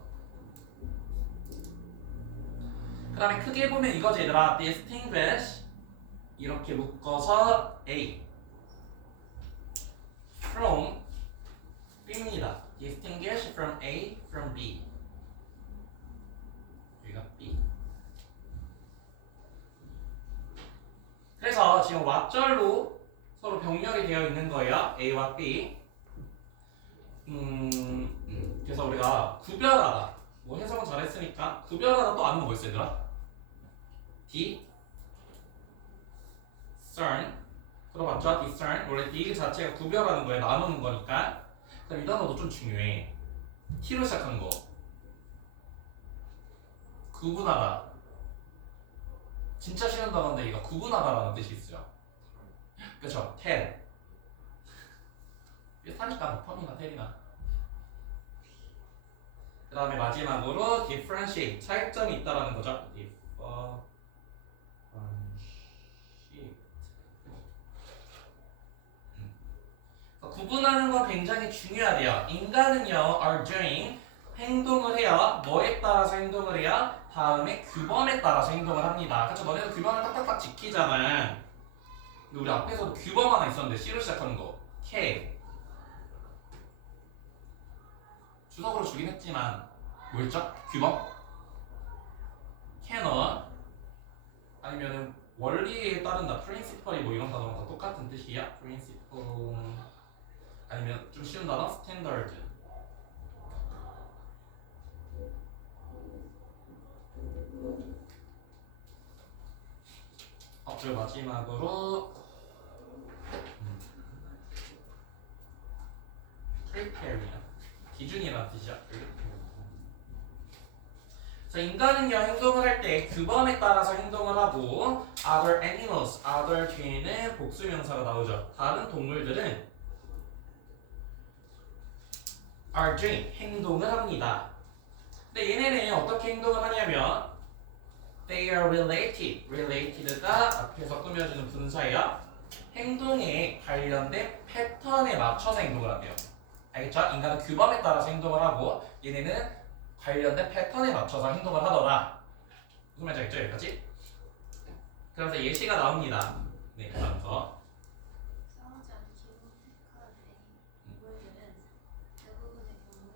그 다음에 크게 보면 이거지 얘들아. distinguish 이렇게 묶어서 A from B입니다. distinguish from A from B. 여기가 B. 그래서 지금 왓절로 서로 병렬이 되어 있는 거예요. A와 B. 그래서 우리가 구별하다. 뭐 해석은 잘했으니까 구별하다 또 아는 거 뭐 있어 얘들아? discern. 들어봤죠? discern. 원래 D 자체가 구별하는 거에 나누는 거니까. 그럼 이 단어도 좀 중요해. T로 시작한 거. 구분하다. 진짜 쉬운 단어인데 이거 구분하다라는 뜻이 있어요. 그쵸? tell. 비슷하니까 펌이나 텔이나. 그 다음에 마지막으로 differentiate. 차이점이 있다라는 거죠. differentiate. 구분하는 건 굉장히 중요하대요. 인간은요, are doing 행동을 해요. 뭐에 따라서 행동을 해요? 다음에 규범에 따라서 행동을 합니다. 그쵸? 너네도 규범을 딱딱딱 지키잖아. 근데 우리 앞에서도 규범 하나 있었는데 C로 시작하는 거. K. 주석으로 주긴 했지만 뭐였죠? 규범? 캐논 아니면은 원리에 따른다. 프린시펄이 뭐 이런 단어랑 다 똑같은 뜻이야. 프린시펄 아니면 좀 쉬운 단어 스탠더드. 그리고 마지막으로 criterion 기준이라는 뜻이야. 그래서 인간은요 행동을 할 때 규범에 따라서 행동을 하고 other animals, other 뒤에는 복수명사가 나오죠. 다른 동물들은 are doing 행동을 합니다. 근데 얘네는 어떻게 행동을 하냐면 they are related. related가 앞에서 꾸며주는 분사예요. 행동에 관련된 패턴에 맞춰서 행동을 한대요. 알겠죠? 인간은 규범에 따라서 행동을 하고 얘네는 관련된 패턴에 맞춰서 행동을 하더라. 무슨 말인지 알겠죠? 여기까지? 그러면서 예시가 나옵니다. 네, 그다음부터 싸우지 않기로 택한 동물들은 대부분의 경우에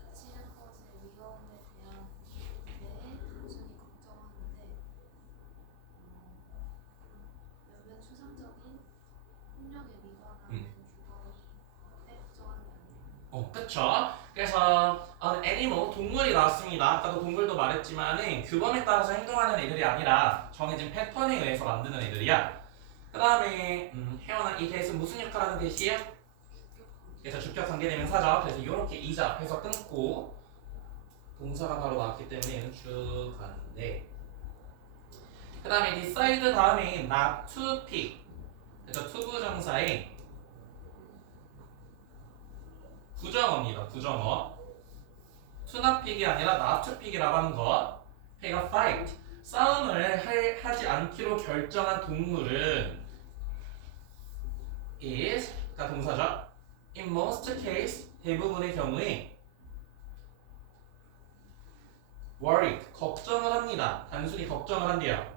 다치는 것의 위험에 대해 단순히 걱정하는데 몇몇 추상적인 폭력에 미관하는 규범이 특정한 게 아니에요. 그쵸? 그래서 animal, 동물이 나왔습니다. 아까도 동물도 말했지만은 규범에 따라서 행동하는 애들이 아니라 정해진 패턴에 의해서 만드는 애들이야. 그 다음에 헤어는 이 대에서 무슨 역할을 하는 대시야? 그래서 주격 관계대명사죠. 그래서 이렇게 이자 앞에서 끊고 동사가 바로 나왔기 때문에 얘는 주관대. 그 다음에 decide 다음에 not to pick. 그래서 투부정사에 부정어입니다. 부정어. to not pick이 아니라 not to pick이라고 하는 거. pick a fight. 싸움을 하지 않기로 결정한 동물은 is가 동사죠. In most case, 대부분의 경우에 worried, 걱정을 합니다. 단순히 걱정을 한대요.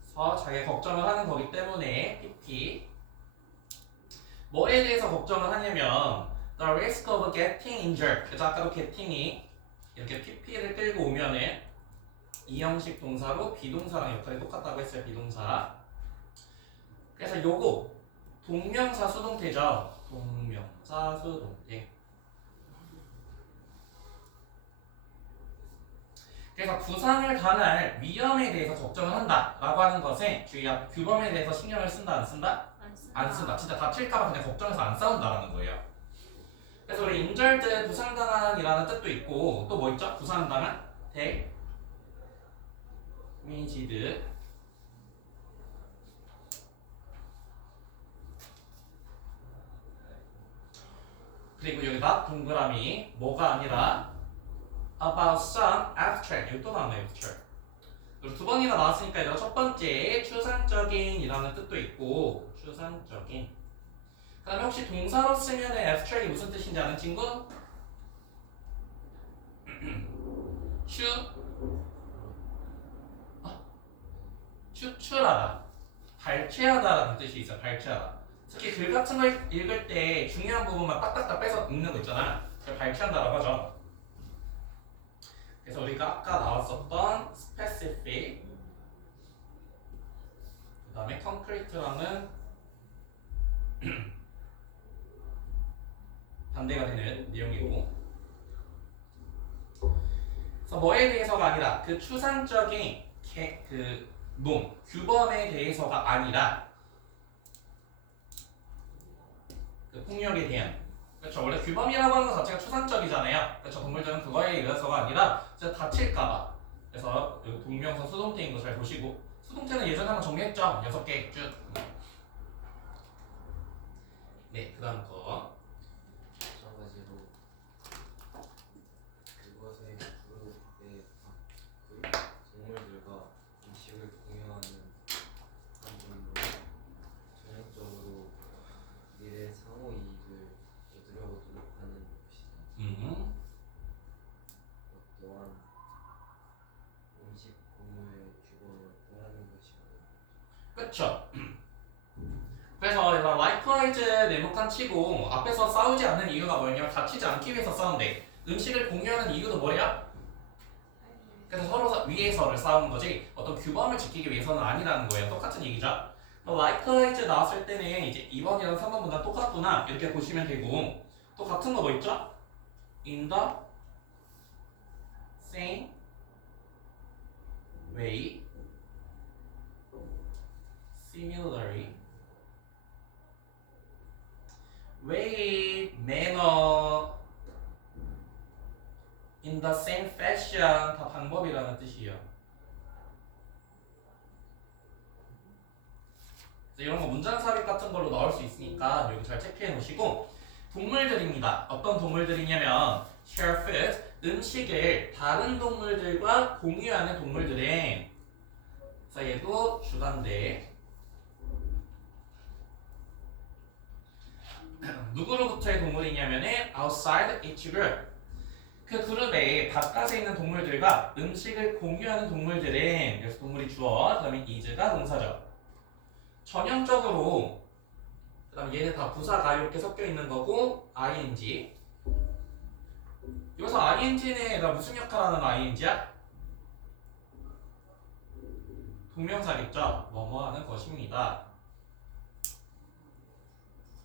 그래서 자기 걱정을 하는 거기 때문에 PP. 뭐에 대해서 걱정을 하냐면 the risk of getting injured. 그래서 아까도 getting이 이렇게 PP를 끌고 오면은 이 형식 동사로 비동사랑 역할이 똑같다고 했어요. 비동사. 그래서 요거 동명사 수동태죠. 동명사 수동태. 그래서 부상을 당할 위험에 대해서 걱정을 한다 라고 하는 것에 주의하 규범에 대해서 신경을 쓴다 안 쓴다? 안 쓴다. 진짜 다칠까봐 그냥 걱정해서 안 싸운다라는 거예요. 그래서 우리 injured 부상당한이라는 뜻도 있고 또 뭐 있죠? 부상당한 damaged. 그리고 여기다 동그라미 뭐가 아니라 about some abstract. 여기 또 나왔네 abstract. 그리고 두 번이나 나왔으니까 얘들아 첫 번째 추상적인 이라는 뜻도 있고 추상적인. 그 다음에 혹시 동사로 쓰면 abstract이 무슨 뜻인지 아는 친구? 추출하다, 발췌하다라는 뜻이 있어. 발췌하다. 특히 글 같은 걸 읽을 때 중요한 부분만 딱딱딱 빼서 읽는 거 있잖아. 그걸 발췌한다라고 하죠. 그래서 우리가 아까 나왔었던 specific, 그 다음에 concrete랑은 반대가 되는 내용이고, 그래서 뭐에 대해서가 아니라 그 추상적인 규범에 대해서가 아니라 그 폭력에 대한, 그렇죠. 원래 규범이라고 하는 것 자체가 추상적이잖아요. 그렇죠. 동물들은 그거에 의해서가 아니라 진짜 다칠까봐. 그래서 동명사 수동태인 거 잘 보시고, 수동태는 예전에 한번 정리했죠. 6개 쭉. 네, 그 다음 거. 마찬가지로 그것의 그룹의 동물들과 음식을 공유하는 한 점으로 전형적으로 미래 상호 이익을 얻으려고 노력하는 것이다. 또한 음식 공유의 규범을 따르는 것이고. 그쵸. 그래서 얘가 likewise 네모칸 치고 앞에서 싸우지 않는 이유가 뭐냐면 다치지 않기 위해서 싸운대. 음식을 공유하는 이유도 뭐야? 그래서 서로 위해서를 싸우는 거지 어떤 규범을 지키기 위해서는 아니라는 거예요. 똑같은 얘기죠. likewise 나왔을 때는 이제 2번이랑 3번 문단 똑같구나 이렇게 보시면 되고, 또 같은 거 뭐 있죠? in the same way, similarly, way, manner, in the same fashion 다 방법이라는 뜻이에요. 이런 거 문장 삽입 같은 걸로 나올 수 있으니까 여기 잘 체크해 놓으시고, 동물들입니다. 어떤 동물들이냐면 share food, 음식을 다른 동물들과 공유하는 동물들은, 그래서 얘도 주관대. 누구로부터의 동물이냐면은 outside each group. 그 그룹의 바깥에 있는 동물들과 음식을 공유하는 동물들은, 그래서 동물이 주어, 그 다음에 is가 동사죠. 전형적으로, 그 다음에 얘는 다 부사가 이렇게 섞여 있는 거고, ing. 여기서 ing는 나 무슨 역할 하는 ing야? 동명사겠죠? 뭐뭐 하는 것입니다.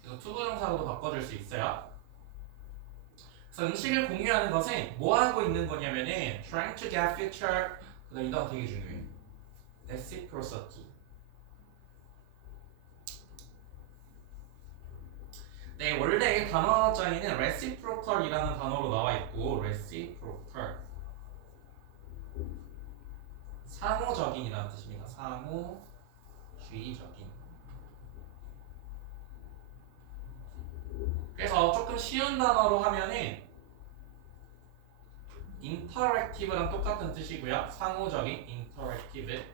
그래서 투부정사로도 바꿔줄 수 있어요. 그래서 음식을 공유하는 것은 뭐 하고 있는 거냐면은 trying to get future, 그 다음 이 단어 되게 중요해. reciprocity. 네, 원래 단어 짜리는 reciprocal이라는 단어로 나와 있고, reciprocal, 상호적인이라는 뜻입니다. 상호주의적인. 그래서 조금 쉬운 단어로 하면은 interactive랑 똑같은 뜻이고요. 상호적인, interactive.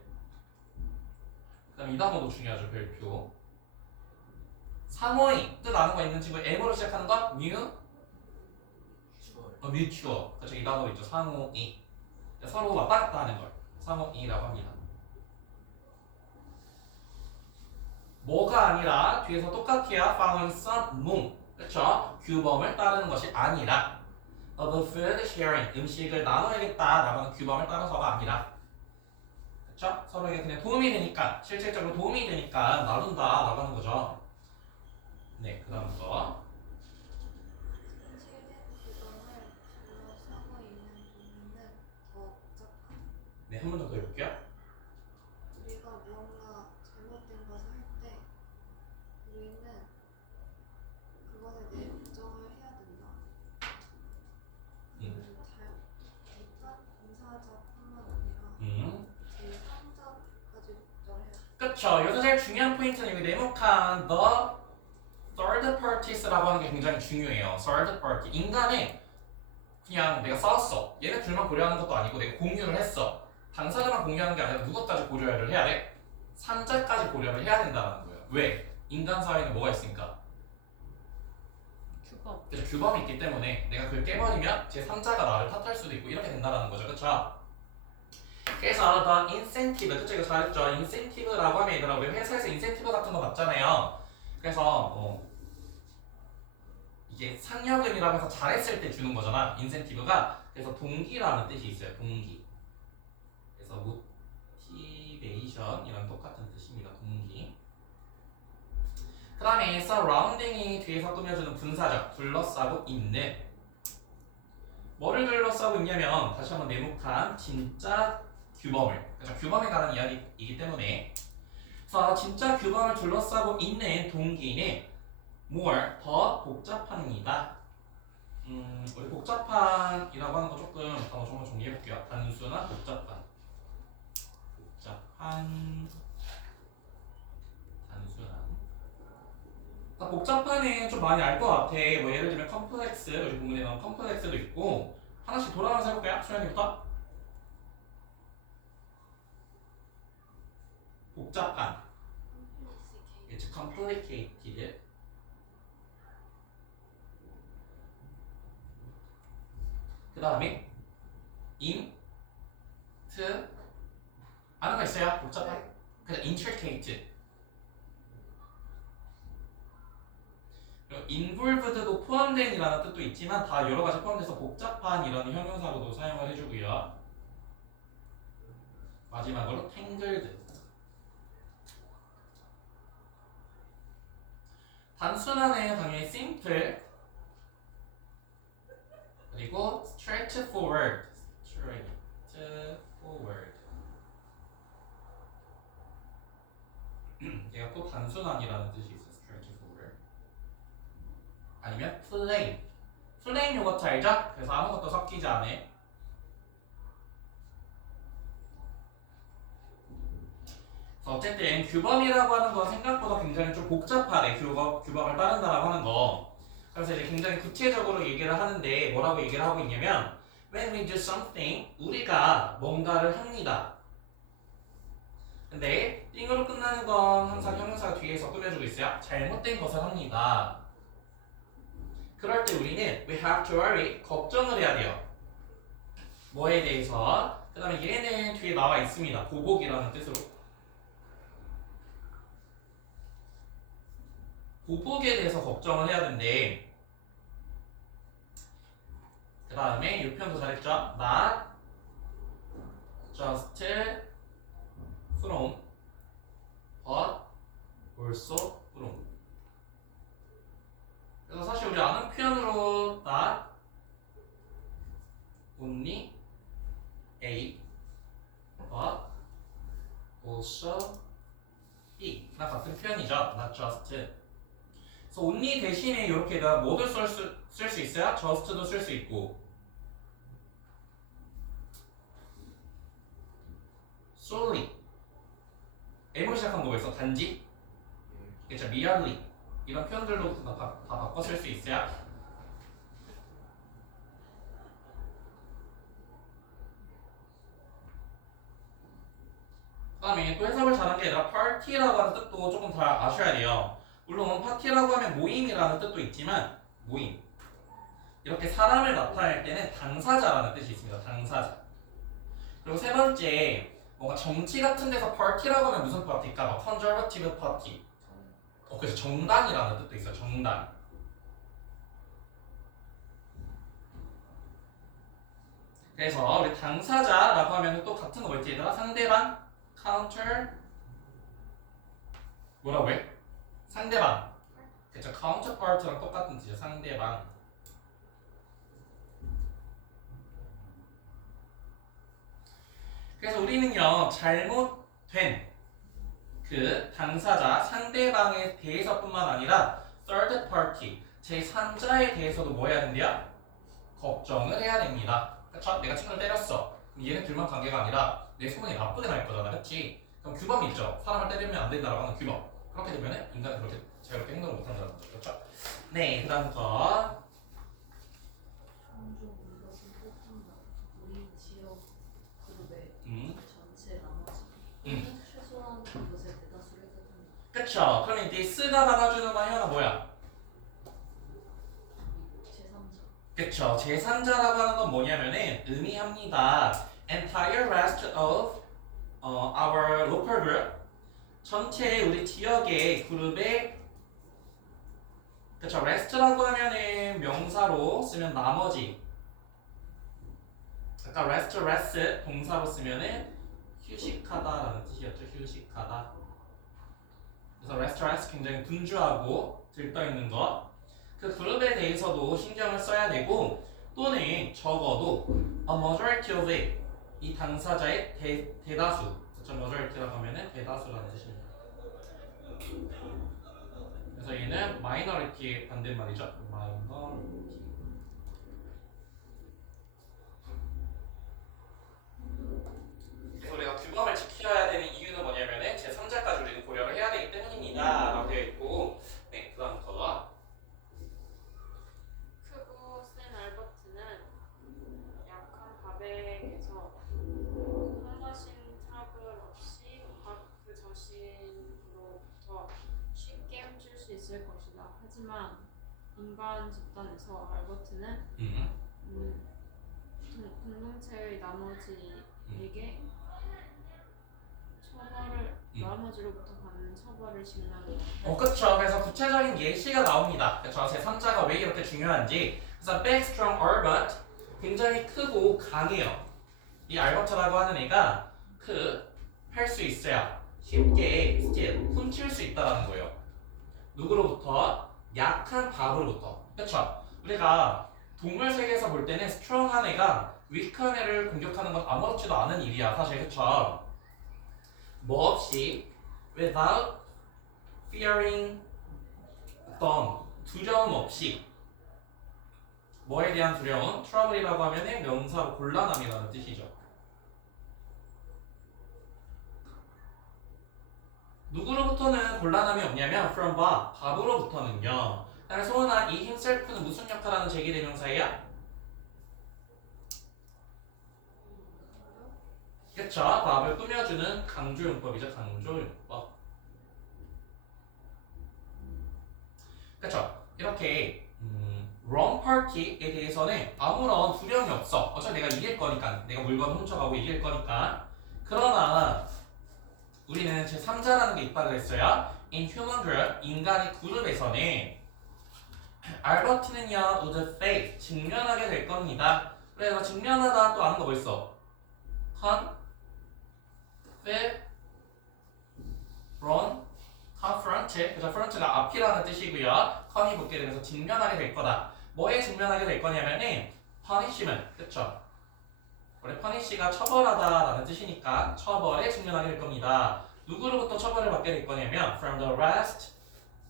그 다음에 이 단어도 중요하죠. 별표. 상호이 뜻 아는 거 있는 친구 M으로 시작하는 거 슈얼. mutual. 그렇죠. 이 단어로 있죠. 상호이. 서로 왔다 갔다 하는 걸 상호이라고 합니다. 뭐가 아니라 뒤에서 똑같아야 following some rule. 그렇죠. 규범을 따르는 것이 아니라 of food sharing 음식을 나눠야겠다라고 하는 규범을 따라서가 아니라 그렇죠. 서로에게 그냥 도움이 되니까 실질적으로 도움이 되니까 나눈다라고 하는 거죠. 네, 그다음 거. 현실의 규범을 둘러싸고 있는 동물은 더 복잡하다. 네, 한 번 더 해볼게요. 우리가 무언가 잘못된 것을 할 때 우리는 그것에 대해 걱정을 해야 된다. 비단 당사자뿐만 아니라 제3자까지 걱정을 해야 된다. 그쵸. 여기서 제일 중요한 포인트는 여기 네모칸 the third parties라고 하는 게 굉장히 중요해요. third party. 인간의 그냥 내가 싸웠어. 얘네 둘만 고려하는 것도 아니고 내가 공유를 했어. 당사자만 공유하는 게 아니라 누구까지 고려를 해야 돼? 3자까지 고려를 해야 된다는 거예요. 왜? 인간 사회는 뭐가 있으니까? 규범. 그래서 규범이 있기 때문에 내가 그걸 깨버리면 제 3자가 나를 탓할 수도 있고 이렇게 된다는 거죠. 그쵸? 그래서 the incentive, 그쵸? 이거 잘했죠? incentive라고 하면 얘들아 우리 회사에서 인센티브 같은 거 받잖아요. 그래서 이게 상여금이라고 해서 잘했을 때 주는 거잖아. 인센티브가. 그래서 동기라는 뜻이 있어요. 동기. 그래서 motivation이랑 똑같은 뜻입니다. 동기. 그 다음에 surrounding이 뒤에서 꾸며주는 분사적. 둘러싸고 있는. 뭐를 둘러싸고 있냐면 다시 한번 네모칸 진짜 규범을. 그래서 규범에 관한 이야기이기 때문에 그래서 진짜 규범을 둘러싸고 있는 동기는 more 더 복잡합니다. 우리 복잡한이라고 하는 거 조금 단어 정말 정리해 볼게요. 단순한 복잡한, 단순한. 그러니까 복잡한은 좀 많이 알 것 같아. 뭐 예를 들면 컴플렉스, 우리 본문에 나온 컴플렉스도 있고 하나씩 돌아가면서 해볼까요? 소연이부터. 복잡한. It's complicated. 그 다음에 아는 거 있어요? 복잡한. 그래서 intricate. 그리고 involved도 포함된이라는 뜻도 있지만 다 여러 가지 포함돼서 복잡한이라는 형용사로도 사용을 해주고요. 마지막으로 tangled. 단순한에 당연히 simple 그리고 straightforward. 얘가 또 단순한이라는 뜻이 있어. straightforward. 아니면 plain. plain 요거트 알죠? 그래서 아무것도 섞이지 않아. 어쨌든 규범이라고 하는 건 생각보다 굉장히 좀 복잡하네. 규범을 따른다라고 하는 거. 그래서 이제 굉장히 구체적으로 얘기를 하는데 뭐라고 얘기를 하고 있냐면 when we do something 우리가 뭔가를 합니다. 근데 띵으로 끝나는 건 항상 형용사가 뒤에서 꾸며주고 있어요. 잘못된 것을 합니다. 그럴 때 우리는 we have to worry 걱정을 해야 돼요. 뭐에 대해서? 그 다음에 얘는 뒤에 나와 있습니다. 보복이라는 뜻으로. 보복에 대해서 걱정을 해야 된대. 그 다음에 이 표현도 잘했죠? Not just from, but also from. 그래서 사실 우리 아는 표현으로 not only A, but also B랑 같은 표현이죠. Not just. 그래서 only 대신에 이렇게 내가 뭐를 쓸 수 있어요? just도 쓸 수 있고 solely M으로 시작한 거 있어? 단지? 그렇죠. merely 이런 표현들로 다 바꿔 쓸 수 있어요. 그 다음에 또 해석을 잘한 게 아니라 party라고 하는 뜻도 조금 다 아셔야 돼요. 물론 파티라고 하면 모임이라는 뜻도 있지만 모임 이렇게 사람을 나타낼 때는 당사자라는 뜻이 있습니다. 당사자. 그리고 세 번째 뭔가 정치 같은 데서 파티라고 하면 무슨 파티일까? 막 컨저버티브 파티. 그래서 정당이라는 뜻도 있어요. 정당. 그래서 우리 당사자라고 하면 또 같은 거 뭐였지 얘들아? 상대방, counter 뭐라고 해? 상대방. 그쵸? counterpart랑 똑같은 뜻이죠. 상대방. 그래서 우리는요 잘못된 그 당사자 상대방에 대해서뿐만 아니라 third party 제3자에 대해서도 뭐 해야 된대요? 걱정을 해야 됩니다. 그쵸? 내가 친구를 때렸어. 그럼 얘네 둘만 관계가 아니라 내 소문이 나쁘게 날 거잖아. 그치? 그럼 규범이 있죠. 사람을 때리면 안 된다라고 하는 규범. 그렇게 되면 인간은 그렇게 자유롭게 행동을 못한다는 거죠. 그렇죠? 네, 그 다음부터 종종 이것은 뜻한다. 우리 지역 그룹의 음. 전체 나머지 최소한 이것의 대다수를 뜻한다. 그쵸? 그러면 this가 받아주는 건 혜연아 뭐야? 제3자. 그쵸? 제3자라고 하는 건 뭐냐면은 의미합니다. Entire rest of our local group 전체 우리 지역의 그룹의 그쵸? rest라고 하면은 명사로 쓰면 나머지 아까 rest 동사로 쓰면은 휴식하다라는 뜻이었죠. 휴식하다. 그래서 rest 굉장히 분주하고 들떠있는 것. 그 그룹에 대해서도 신경을 써야 되고 또는 적어도 a majority of it 이 당사자의 대다수 그쵸? majority라고 하면은 대다수라는 뜻입니다. 그래서 얘는 minority의 반대말이죠. minority. 그래서 우리가 규범을 지켜야 되는 이유는 뭐냐면은 제3자까지 우리는 고려를 해야 되기 때문입니다. 라고 되어 있고 네, 그 다음부터 크고 센 알버트는 약한 바백에서 험하신 트러블 없이 그 저신으로부터 쉽게 훔칠 수 있을 것이다. 하지만 인간 집단에서 알버트는 공동체의 나머지에게 처벌을 나머지로부터 받는 처벌을 직면합니다. 그쵸. 그래서 구체적인 예시가 나옵니다. 그쵸. 제3자가 왜 이렇게 중요한지. 그래서 big, strong, Albert 굉장히 크고 강해요. 이 알버트라고 하는 애가 할 수 있어야 쉽게 steal, 훔칠 수 있다는 거예요. 누구로부터? 약한 밥으로부터. 그쵸. 우리가 동물 세계에서 볼 때는 strong한 애가 weak한 애를 공격하는 건 아무렇지도 않은 일이야. 사실 그쵸. 뭐 없이 without fearing 어떤 두려움 없이 뭐에 대한 두려움? trouble이라고 하면은 명사로 곤란함이라는 뜻이죠. 누구로부터는 곤란함이 없냐면 from 밥으로부터는요. 그다음에 소은아 이 himself는 무슨 역할하는 제기대명사예요? 그쵸? 밥을 꾸며주는 강조용법이죠. 강조용법. 그쵸? 이렇게 wrong party에 대해서는 아무런 두려움이 없어. 어차피 내가 이길 거니까. 내가 물건 훔쳐가고 이길 거니까. 그러나 우리는 제3자라는 게 있다고 했어요. In human group, 인간의 그룹에서는 알버트는요, would face, 직면하게 될 겁니다. 그래서 직면하다 또 아는 거 뭐 있어? confront, 그래서 front가 앞이라는 뜻이고요. con이 붙게 되면서 직면하게 될 거다. 뭐에 직면하게 될 거냐면은 punishment, 그쵸? 원래 punish가 처벌하다라는 뜻이니까 처벌에 직면하게 될 겁니다. 누구로부터 처벌을 받게 될 거냐면 from the rest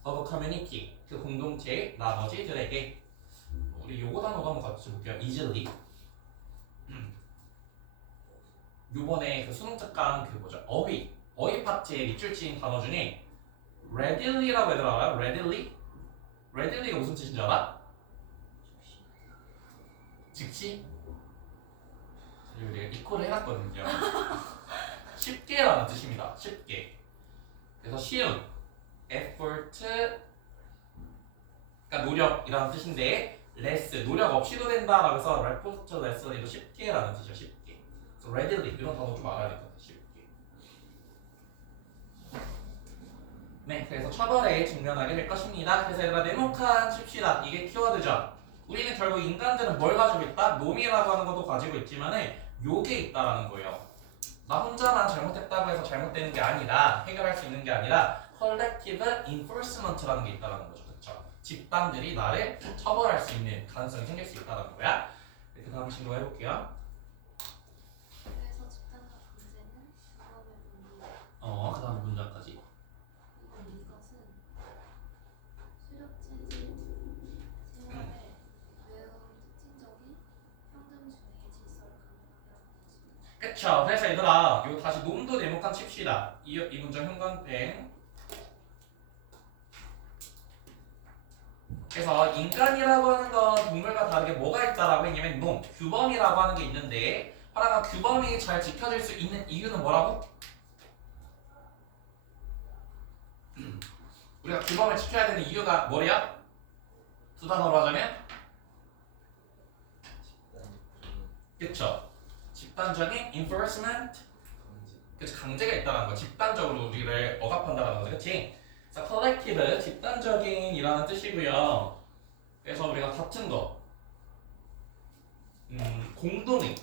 of a community, 그 공동체의 나머지들에게. 우리 요거 단어도 한번 같이 볼게요. easily. 요번에 그 수능 특강 그 뭐죠? 어휘 파트에 밑줄 친 단어 중에 readilly라고 애들 알아요? readilly? readilly가 무슨 뜻인지 알아? 즉시? 우리가 이코를 해놨거든요. 쉽게라는 뜻입니다. 쉽게. 그래서 쉬운 effort, 그러니까 노력이라는 뜻인데 less, 노력 없이도 된다라고 해서 effortlessly도 쉽게라는 뜻이죠. 쉽게. 그래서 readily 이런 단어 좀 알아야 될 것 같아요. 쉽게. 네, 그래서 처벌에 직면하게 될 것입니다. 그래서 얘들아 네모칸 칩시다. 이게 키워드죠. 우리는 결국 인간들은 뭘 가지고 있다? 놈이라고 하는 것도 가지고 있지만은 요게 있다라는 거예요. 나 혼자만 잘못했다고 해서 잘못되는 게 아니라 해결할 수 있는 게 아니라 collective enforcement라는 게 있다라는 거죠. 그렇죠? 집단들이 나를 처벌할 수 있는 가능성이 생길 수 있다는 거야. 그 다음 친구 해볼게요. 그래서 집단과 강제는 규범의 본질. 그 다음 문장까지. 이것은 수렵 체질 생활의 매우 특징적인 평등주의 질서를 강조하게 하는 것입니다. 그쵸. 그래서 얘들아 이거 다시 놈도 네모칸 칩시다. 이 문장 형광펜. 그래서 인간이라고 하는 건 동물과 다르게 뭐가 있다라고 했냐면 놈, 규범이라고 하는 게 있는데 하나가 규범이 잘 지켜질 수 있는 이유는 뭐라고? 우리가 규범을 지켜야 되는 이유가 뭐야? 두 단어로 하자면? 그쵸. 집단적인 enforcement, 그치, 강제가 있다는 거. 집단적으로 우리를 억압한다는 거죠. 그치? 그래서 collective, 집단적인이라는 뜻이고요. 그래서 우리가 같은 거, 공동의,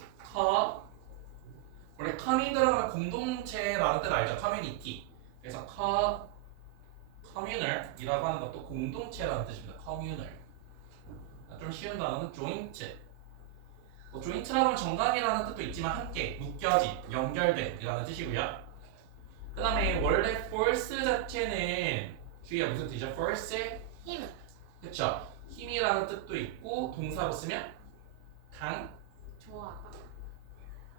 원래 com이 들어가면 공동체라는 뜻 알죠? community. 그래서 communal이라고 하는 것도 공동체라는 뜻입니다. communal. 좀 쉬운 단어는 joint. 뭐 joint라고 하면 정관이라는 뜻도 있지만 함께, 묶여진, 연결된이라는 뜻이고요. 그 다음에 원래 force 자체는 주의가 무슨 뜻이죠? force? 힘. 그쵸? 힘이라는 뜻도 있고 동사로 쓰면 좋아하다.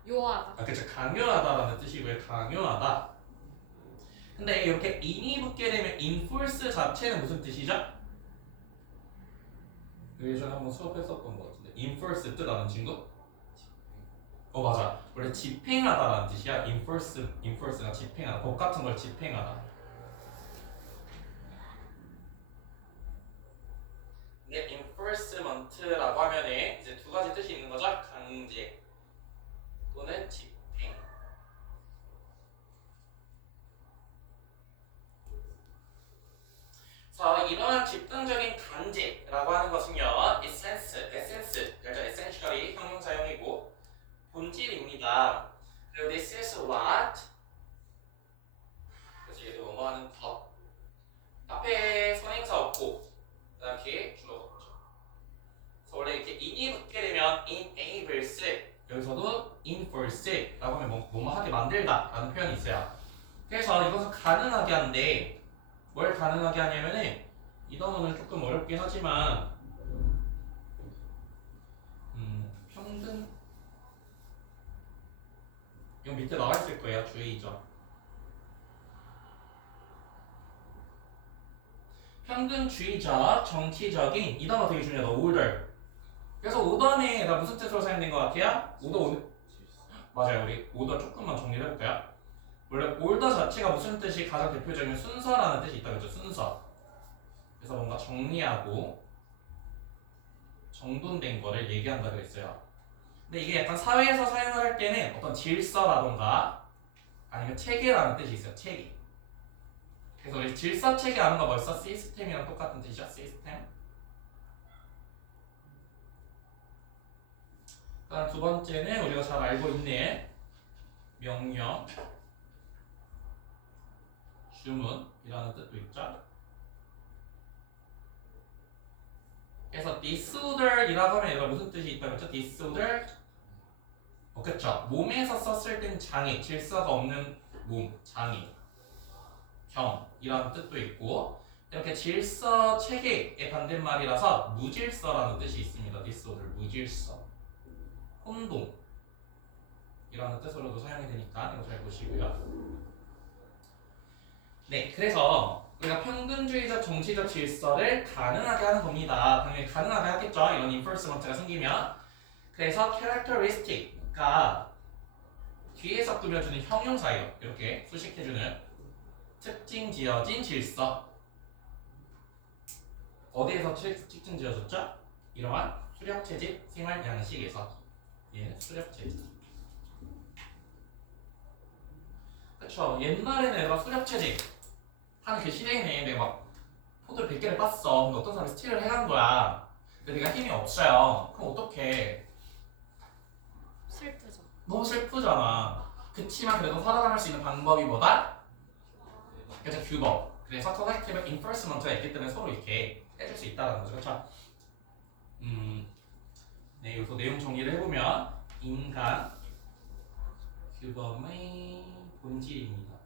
요하다. 그쵸, 강요하다라는 뜻이고요. 강요하다. 근데 이렇게 in이 붙게 되면 enforce 자체는 무슨 뜻이죠? 예전에 한번 수업했었던 것 같은데 enforce 뜻 아는 친구? 맞아. 원래 집행하다라는 뜻이야. enforce가 집행하다. 법 같은 걸 집행하다. 근데 enforcement라고 하면은 이제 두 가지 뜻이 있는 거죠. 강제 또는 집행. 그래서 이러한 집단적인 강제라고 하는 것은요, essentially 형용사형이고 본질입니다. 그리고 this is what. 그래서 얘도 뭐뭐하는 것. 앞에 선행사 없고 그다음 뒤에 주어가 없죠. 그래서 원래 이렇게 in이 붙게 되면 enables, 여기서도 enforce라고 하면 뭐뭐 하게 만들다라는 표현이 있어요. 그래서 이것은 가능하게 하는데 뭘 가능하게 하냐면은 이 단어는 조금 어렵긴 하지만 평등, 이거 밑에 나와 있을 거예요. 주의죠. 평등주의적, 정치적인, 이 단어 되게 중요하다. order. 그래서 오더는 나 무슨 뜻으로 사용된 것 같아요? 오더 맞아요. 우리 오더 조금만 정리를 해볼까요? 원래 order 자체가 무슨 뜻이 가장 대표적인 순서라는 뜻이 있다 그죠? 순서. 그래서 뭔가 정리하고 정돈된 거를 얘기한다 그랬어요. 근데 이게 약간 사회에서 사용을 할 때는 어떤 질서라던가 아니면 체계라는 뜻이 있어요. 체계. 그래서 우리 질서 체계 아는 거 벌써 시스템이랑 똑같은 뜻이죠. 시스템. 그다음 두 번째는 우리가 잘 알고 있는 명령, 주문이라는 뜻도 있죠. 그래서 disorder이라고 하면 얘가 무슨 뜻이 있다고 했죠? disorder. 그쵸. 몸에서 썼을 땐 장애, 질서가 없는 몸, 장애, 병이라는 뜻도 있고 이렇게 질서 체계의 반대말이라서 무질서라는 뜻이 있습니다. disorder, 무질서. 혼동이라는 뜻으로도 사용이 되니까 이거 잘 보시고요. 네, 그래서 우리가 평등주의적 정치적 질서를 가능하게 하는 겁니다. 당연히 가능하게 하겠죠. 이런 enforcement가 생기면. 그래서 characteristic가 뒤에서 꾸며주는 형용사예요. 이렇게 수식해주는 특징 지어진 질서. 어디에서 특징 지어줬죠? 이러한 수렵채집 생활 양식에서. 얘는 수렵채집. 그쵸. 옛날에는 내가 수렵채집 하는 그 시대에는 내가 막 포도를 100개를 빻어. 근데 어떤 사람이 스틸을 해간 거야. 근데 내가 힘이 없어요. 그럼 어떡해. 슬프죠. 너무 슬프잖아. 그치만 그래도 살아남을 수 있는 방법이 뭐다? 그래서 규범. 그래서 collective enforcement가 있기 때문에 서로 이렇게 해줄 수 있다는 거죠. 그렇죠? 네, 여기서 내용 정리를 해보면 인간 규범의 본질입니다.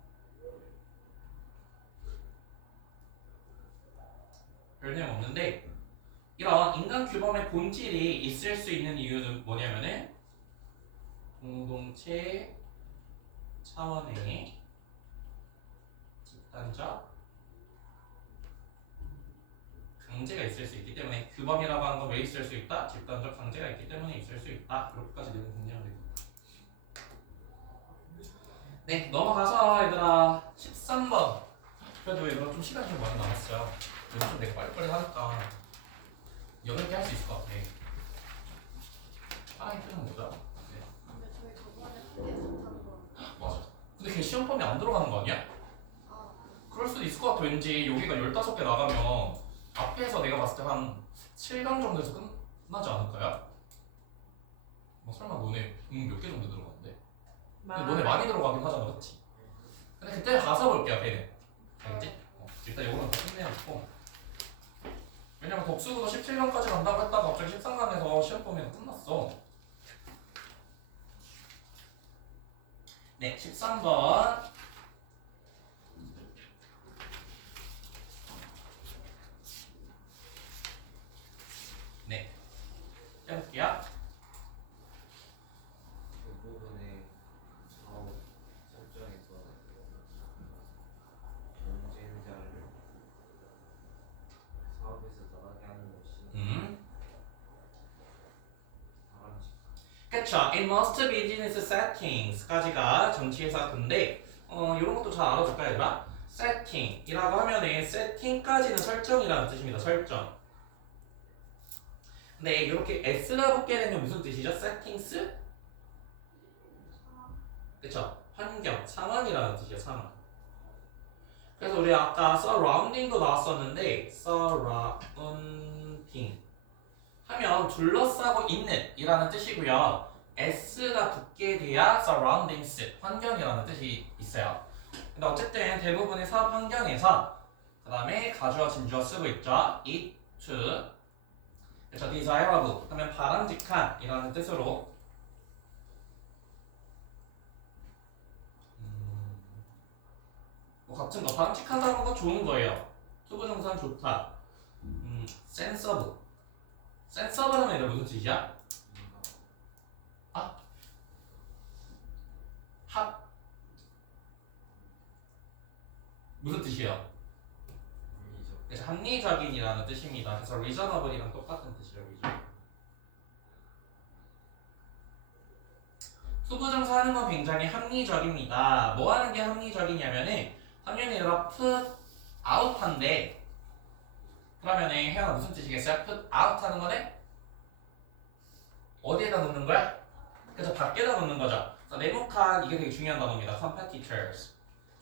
별 내용 없는데 이런 인간 규범의 본질이 있을 수 있는 이유는 뭐냐면은 공동체 차원의 집단적 강제가 있을 수 있기 때문에 규범이라고 하는 건 왜 있을 수 있다? 집단적 강제가 있기 때문에 있을 수 있다. 이렇게까지 내용 정리하면 됩니다. 네, 넘어가서 얘들아 13번. 그래도 얘들아 좀 시간이 좀 많이 남았어요. 이거 좀 내가 빨리빨리 하니까 8개 할 수 있을 것 같아. 하나의 표현 뭐죠? 네. 근데 저희 저번에 한개 못한 거. 맞아. 근데 걔 시험 범위 안 들어가는 거 아니야? 아, 그럴 수도 있을 것 같아. 왠지 여기가 15개 나가면 앞에서 내가 봤을 때 한 7강 정도에서 끝나지 않을까요? 뭐 설마 너네 몇 개 정도 들어가는데? 근데 너네 많이 들어가긴 하잖아, 그렇지? 근데 그때 가서 볼게요, 걔는. 알겠지? 일단 이거는 다 끝내놓고. 왜냐면 독수구도 17강까지 간다고 했다가 갑자기 13강에서 시험 범위가 끝났어. 네, 13번. 네. 해볼게요. 그 부분에 사업 설정에서 경쟁자를 사업에서 나가게 하는 것이 바람직. 그쵸. It must be business settings까지가 정치회사 근데 이런 것도 잘 알아둘까요, 얘들아? setting이라고 하면은 setting까지는 설정이라는 뜻입니다. 설정. 근데 이렇게 S가 붙게 되면 무슨 뜻이죠? settings? 그쵸. 환경, 상황이라는 뜻이에요. 상황. 그래서 우리 아까 surrounding도 나왔었는데 surrounding 하면 둘러싸고 있는 이라는 뜻이고요. S가 붙게 돼야 surroundings, 환경이라는 뜻이 있어요. 근데 어쨌든 대부분의 사업 환경에서 그 다음에 가주어 진주어 쓰고 있죠. it, to 그래서 desirable 하면 바람직한 이라는 뜻으로 뭐 같은 거 바람직하다는 건 좋은 거예요. 투부정사는 좋다. sensible sensible 하면 얘들 무슨 뜻이야? 합 무슨 뜻이에요? 그래서 합리적인이라는 뜻입니다. 그래서 reasonable이랑 똑같은 뜻이에요. reasonable. 투부정사 하는 건 굉장히 합리적입니다. 뭐 하는 게 합리적이냐면은 당연히 얘들아 put out 한데 그러면은 혜연아 무슨 뜻이겠어요? put out 하는 거는 어디에다 놓는 거야? 그래서 밖에다 놓는 거죠. 그래서 네모칸 이게 되게 중요한 단어입니다. competitors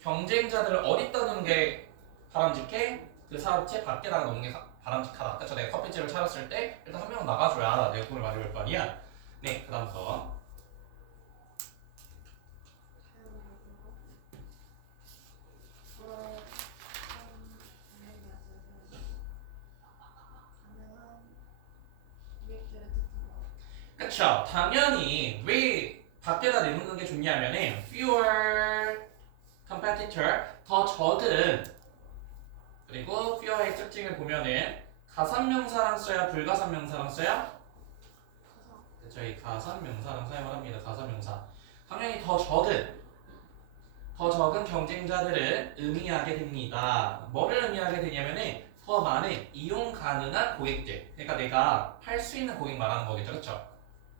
경쟁자들을 어디다 놓는 게 바람직해? 그 사업체 밖에다가 놓는 게 바람직하다. 그래서 내가 커피집을 차렸을 때 일단 한 명은 나가줘야 내가 돈을 많이 벌 거 아니야. 네, 그 다음서 그쵸. 당연히 왜 밖에다 내놓는 게 좋냐면은 fewer competitor 더 적은 그리고 fewer의 특징을 보면은 가산명사랑 써야 불가산명사랑 써야 그쵸. 이 가산명사랑 사용을 합니다. 가산명사 당연히 더 적은 경쟁자들을 의미하게 됩니다. 뭐를 의미하게 되냐면은 더 많은 이용 가능한 고객들 그러니까 내가 팔 수 있는 고객 말하는 거겠죠. 그쵸?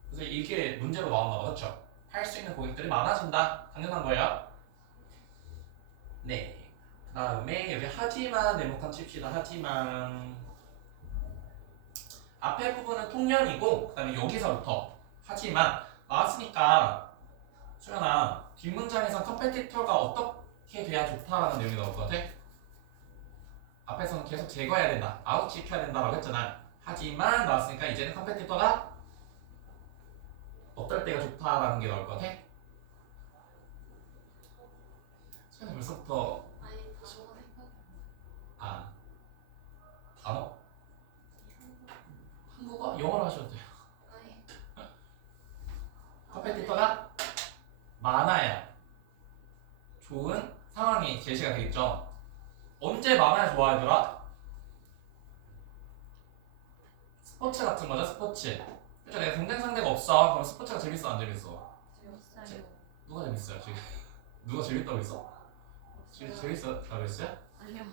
그래서 이게 문제로 나왔나 봐, 그렇죠? 할 수 있는 고객들이 많아진다. 당연한 거예요. 네. 그 다음에 여기 하지만 네모칸 칩시다. 하지만 앞에 부분은 통념이고 그 다음에 여기서부터 하지만 나왔으니까 수연아 뒷문장에선 컴페티터가 어떻게 돼야 좋다라는 내용이 나올 것 같아? 앞에서는 계속 제거해야 된다 아웃시켜야 된다라고 했잖아 하지만 나왔으니까 이제는 컴페티터가 어떨 때가 좋다라는 게 나올 것 같아? 수연아 벌써부터 아니 단어가 생각이 아 단어? 안 나. 한국어? 영어로 하셔도 돼요 아니 컴페티터가 많아야 좋은 상황이 제시가 되겠죠. 언제 많아야 좋아 얘들아? 스포츠 같은 거죠 스포츠. 그쵸 내가 경쟁 상대가 없어. 그럼 스포츠가 재밌어 안 재밌어? 재밌어요. 누가 재밌어요 지금? 누가 재밌다고 했어? 지금 재밌었다고 했어요? 아니요.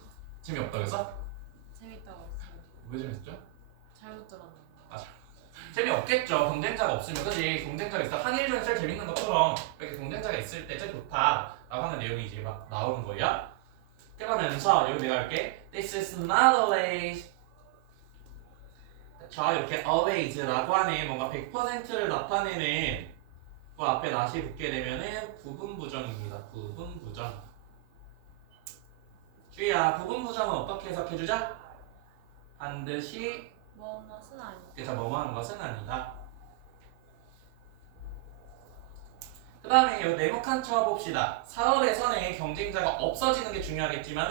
재미없다고 했어? 재밌다고 했어요. 왜 재밌었죠? 잘못 들었는데. 재미없겠죠. 경쟁자가 없으면 그지? 경쟁자가 있어. 한일전이 제일 재밌는 것처럼 이렇게 경쟁자가 있을 때 제일 좋다라고 하는 내용이 이제 막 나오는 거야. 그러면서 여기 내가 할게. This is not always. 자 이렇게 always라고 하는 뭔가 100%를 나타내는 그 앞에 not이 붙게 되면은 부분부정입니다. 부분부정. 주희야 부분부정은 어떻게 해석해주자? 반드시 뭐뭐는 아니고. 그래서 뭐뭐하는 것은 아니다. 그 다음에 이 네모칸 쳐봅시다. 사업에서는 경쟁자가 없어지는 게 중요하겠지만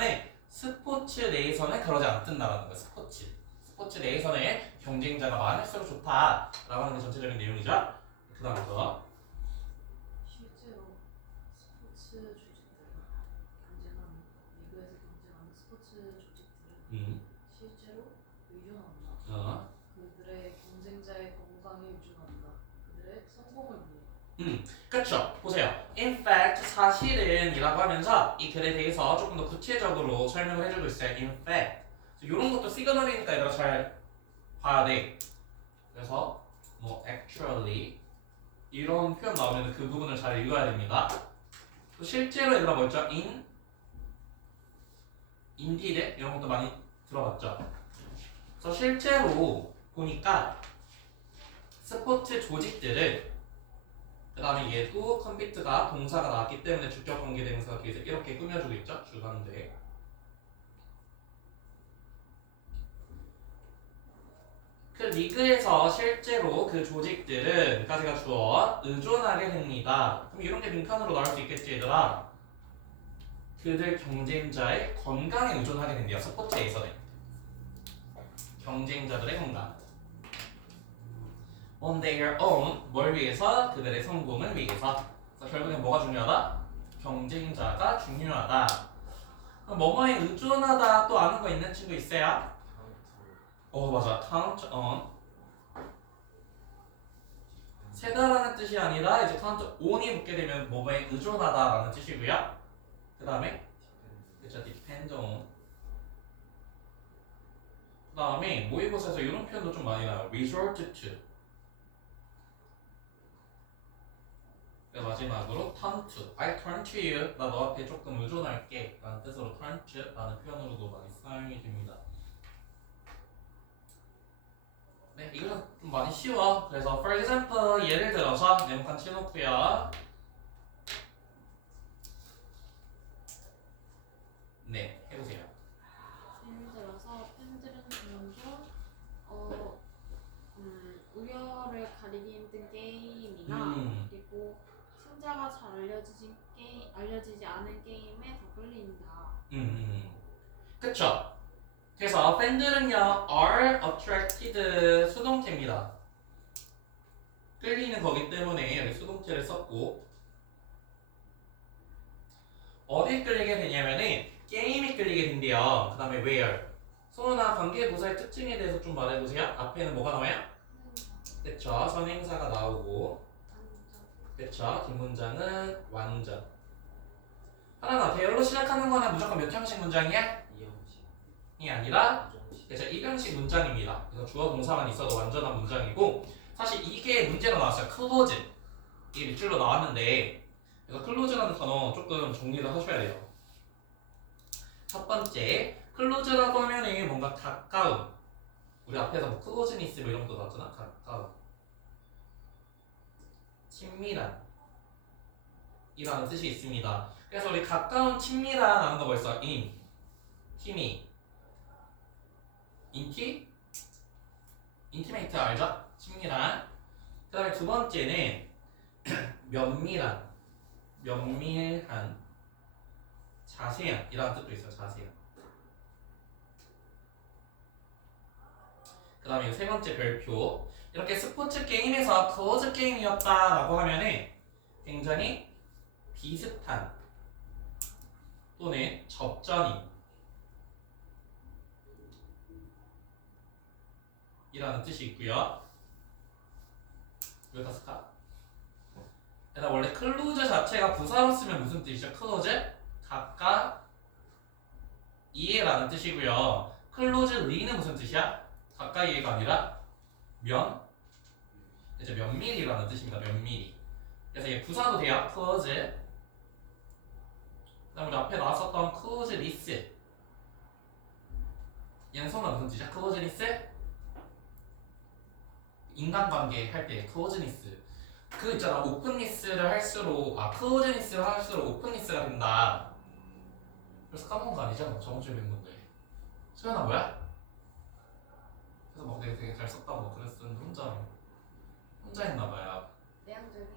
스포츠 내에서는 그러지 않는다라는 거예요. 스포츠 내에서는 경쟁자가 많을수록 좋다라고 하는 게 전체적인 내용이죠. 그 다음부터 실제로 스포츠 조직들은 경쟁하는 리그에서 경쟁하는 스포츠 조직들은 실제로 의존한다. 그들의 경쟁자의 건강에 의존한다. 그들의 성공을 위해. 그쵸. 보세요. In fact, 사실은 이라고 하면서 이 글에 대해서 조금 더 구체적으로 설명을 해주고 있어요. In fact. 이런 것도 시그널이니까 얘들아 잘 봐야 돼. 그래서 뭐 actually 이런 표현 나오면 그 부분을 잘 읽어야 됩니다. 또 실제로 얘들아 뭐였죠? indeed 이런 것도 많이 들어봤죠. 그래서 실제로 보니까 스포츠 조직들을 그 다음에 얘도 컴피트가 동사가 나왔기 때문에 주격 관계 대명사가 뒤에서 이렇게 꾸며주고 있죠. 주관대. 그 리그에서 실제로 그 조직들은 까지가 주어 의존하게 됩니다. 그럼 이런 게 빈칸으로 나올 수 있겠지 얘들아. 그들 경쟁자의 건강에 의존하게 된대요. 스포츠에서는. 경쟁자들의 건강. On their own. 뭘 위해서? 그들의 성공을 위해서. 그래서 결국엔 뭐가 중요하다? 경쟁자가 중요하다. 그럼 뭐뭐에 의존하다 또 아는 거 있는 친구 있어요? 맞아. count on. 세다라는 뜻이 아니라 이제 count on이 붙게 되면 뭐뭐에 의존하다라는 뜻이고요. 그 다음에 그쵸, depend on. 그 다음에 모의고사에서 이런 표현도 좀 많이 나와요. resort to. 마지막으로 turn to. I turn to you. 나 너한테 조금 의존할게. 라는 뜻으로 turn to 라는 표현으로도 많이 사용이 됩니다. 네, 이거는 좀 많이 쉬워. 그래서 for example 예를 들어서 네모칸 치놓고요. 네, 해보세요. 예를 들어서 팬들은 종종 우려를 가리기 힘든 게임이나 그리고 승자가 잘 알려지지 않은 게임에 더 끌린다. 그쵸? 그래서 팬들은요 are attracted 수동태입니다. 끌리는 거기 때문에 여기 수동태를 썼고 어디에 끌리게 되냐면은 게임이 끌리게 된대요. 그 다음에 where. 소은아 관계부사의 특징에 대해서 좀 말해보세요. 앞에는 뭐가 나와요? 그쵸? 선행사가 나오고 그쵸? 뒷문장은 완전. 하나나 대열로 시작하는 거는 무조건 몇 형식 문장이야? 이형식 이 아니라 이정식 그래서 1형식 문장입니다. 그래서 주어 동사만 있어도 완전한 문장이고 사실 이게 문제로 나왔어요. 클로즈. 이게 밑줄로 나왔는데 그래서 클로즈라는 단어 조금 정리를 하셔야 돼요. 첫 번째 클로즈라고 하면은 뭔가 가까운 우리 앞에서 뭐 클로즈니스 뭐 이런 것도 나왔잖아. 가까운, 친밀한 이라는 뜻이 있습니다. 그래서 우리 가까운, 친밀한라는 거 벌써 in, 힘이, 인티메이트 알죠? 친밀한. 그 다음에 두 번째는 면밀한, 자세한 이라는 뜻도 있어요. 자세한. 그 다음에 세 번째 별표. 이렇게 스포츠 게임에서 클로즈 게임이었다라고 하면은 굉장히 비슷한 또는 접전이 이라는 뜻이 있고요. 여기다 쓸까? 일단 원래 클로즈 자체가 부사로 쓰면 무슨 뜻이죠? 클로즈? 가까이에라는 뜻이고요. 클로즈리는 무슨 뜻이야? 가까이에가 아니라 이제 면밀이라는 뜻입니다. 면밀이. 그래서 이게 부사도 돼요. 클로즈. 그다음 우리 앞에 나왔었던 클로즈리스. 얘는 성은 무슨 뜻이야? 클로즈리스? 인간관계 할 때 클로즈니스. 그 있잖아. 오픈니스를 할수록 클로즈니스를 할수록 오픈니스가 된다. 그래서 까먹은 거 아니죠? 저번 주에 뵌 건데. 소연아 뭐야? 그래서 막 내가 되게 잘 썼다고 그랬었는데 혼자 했나봐요. 내향적인?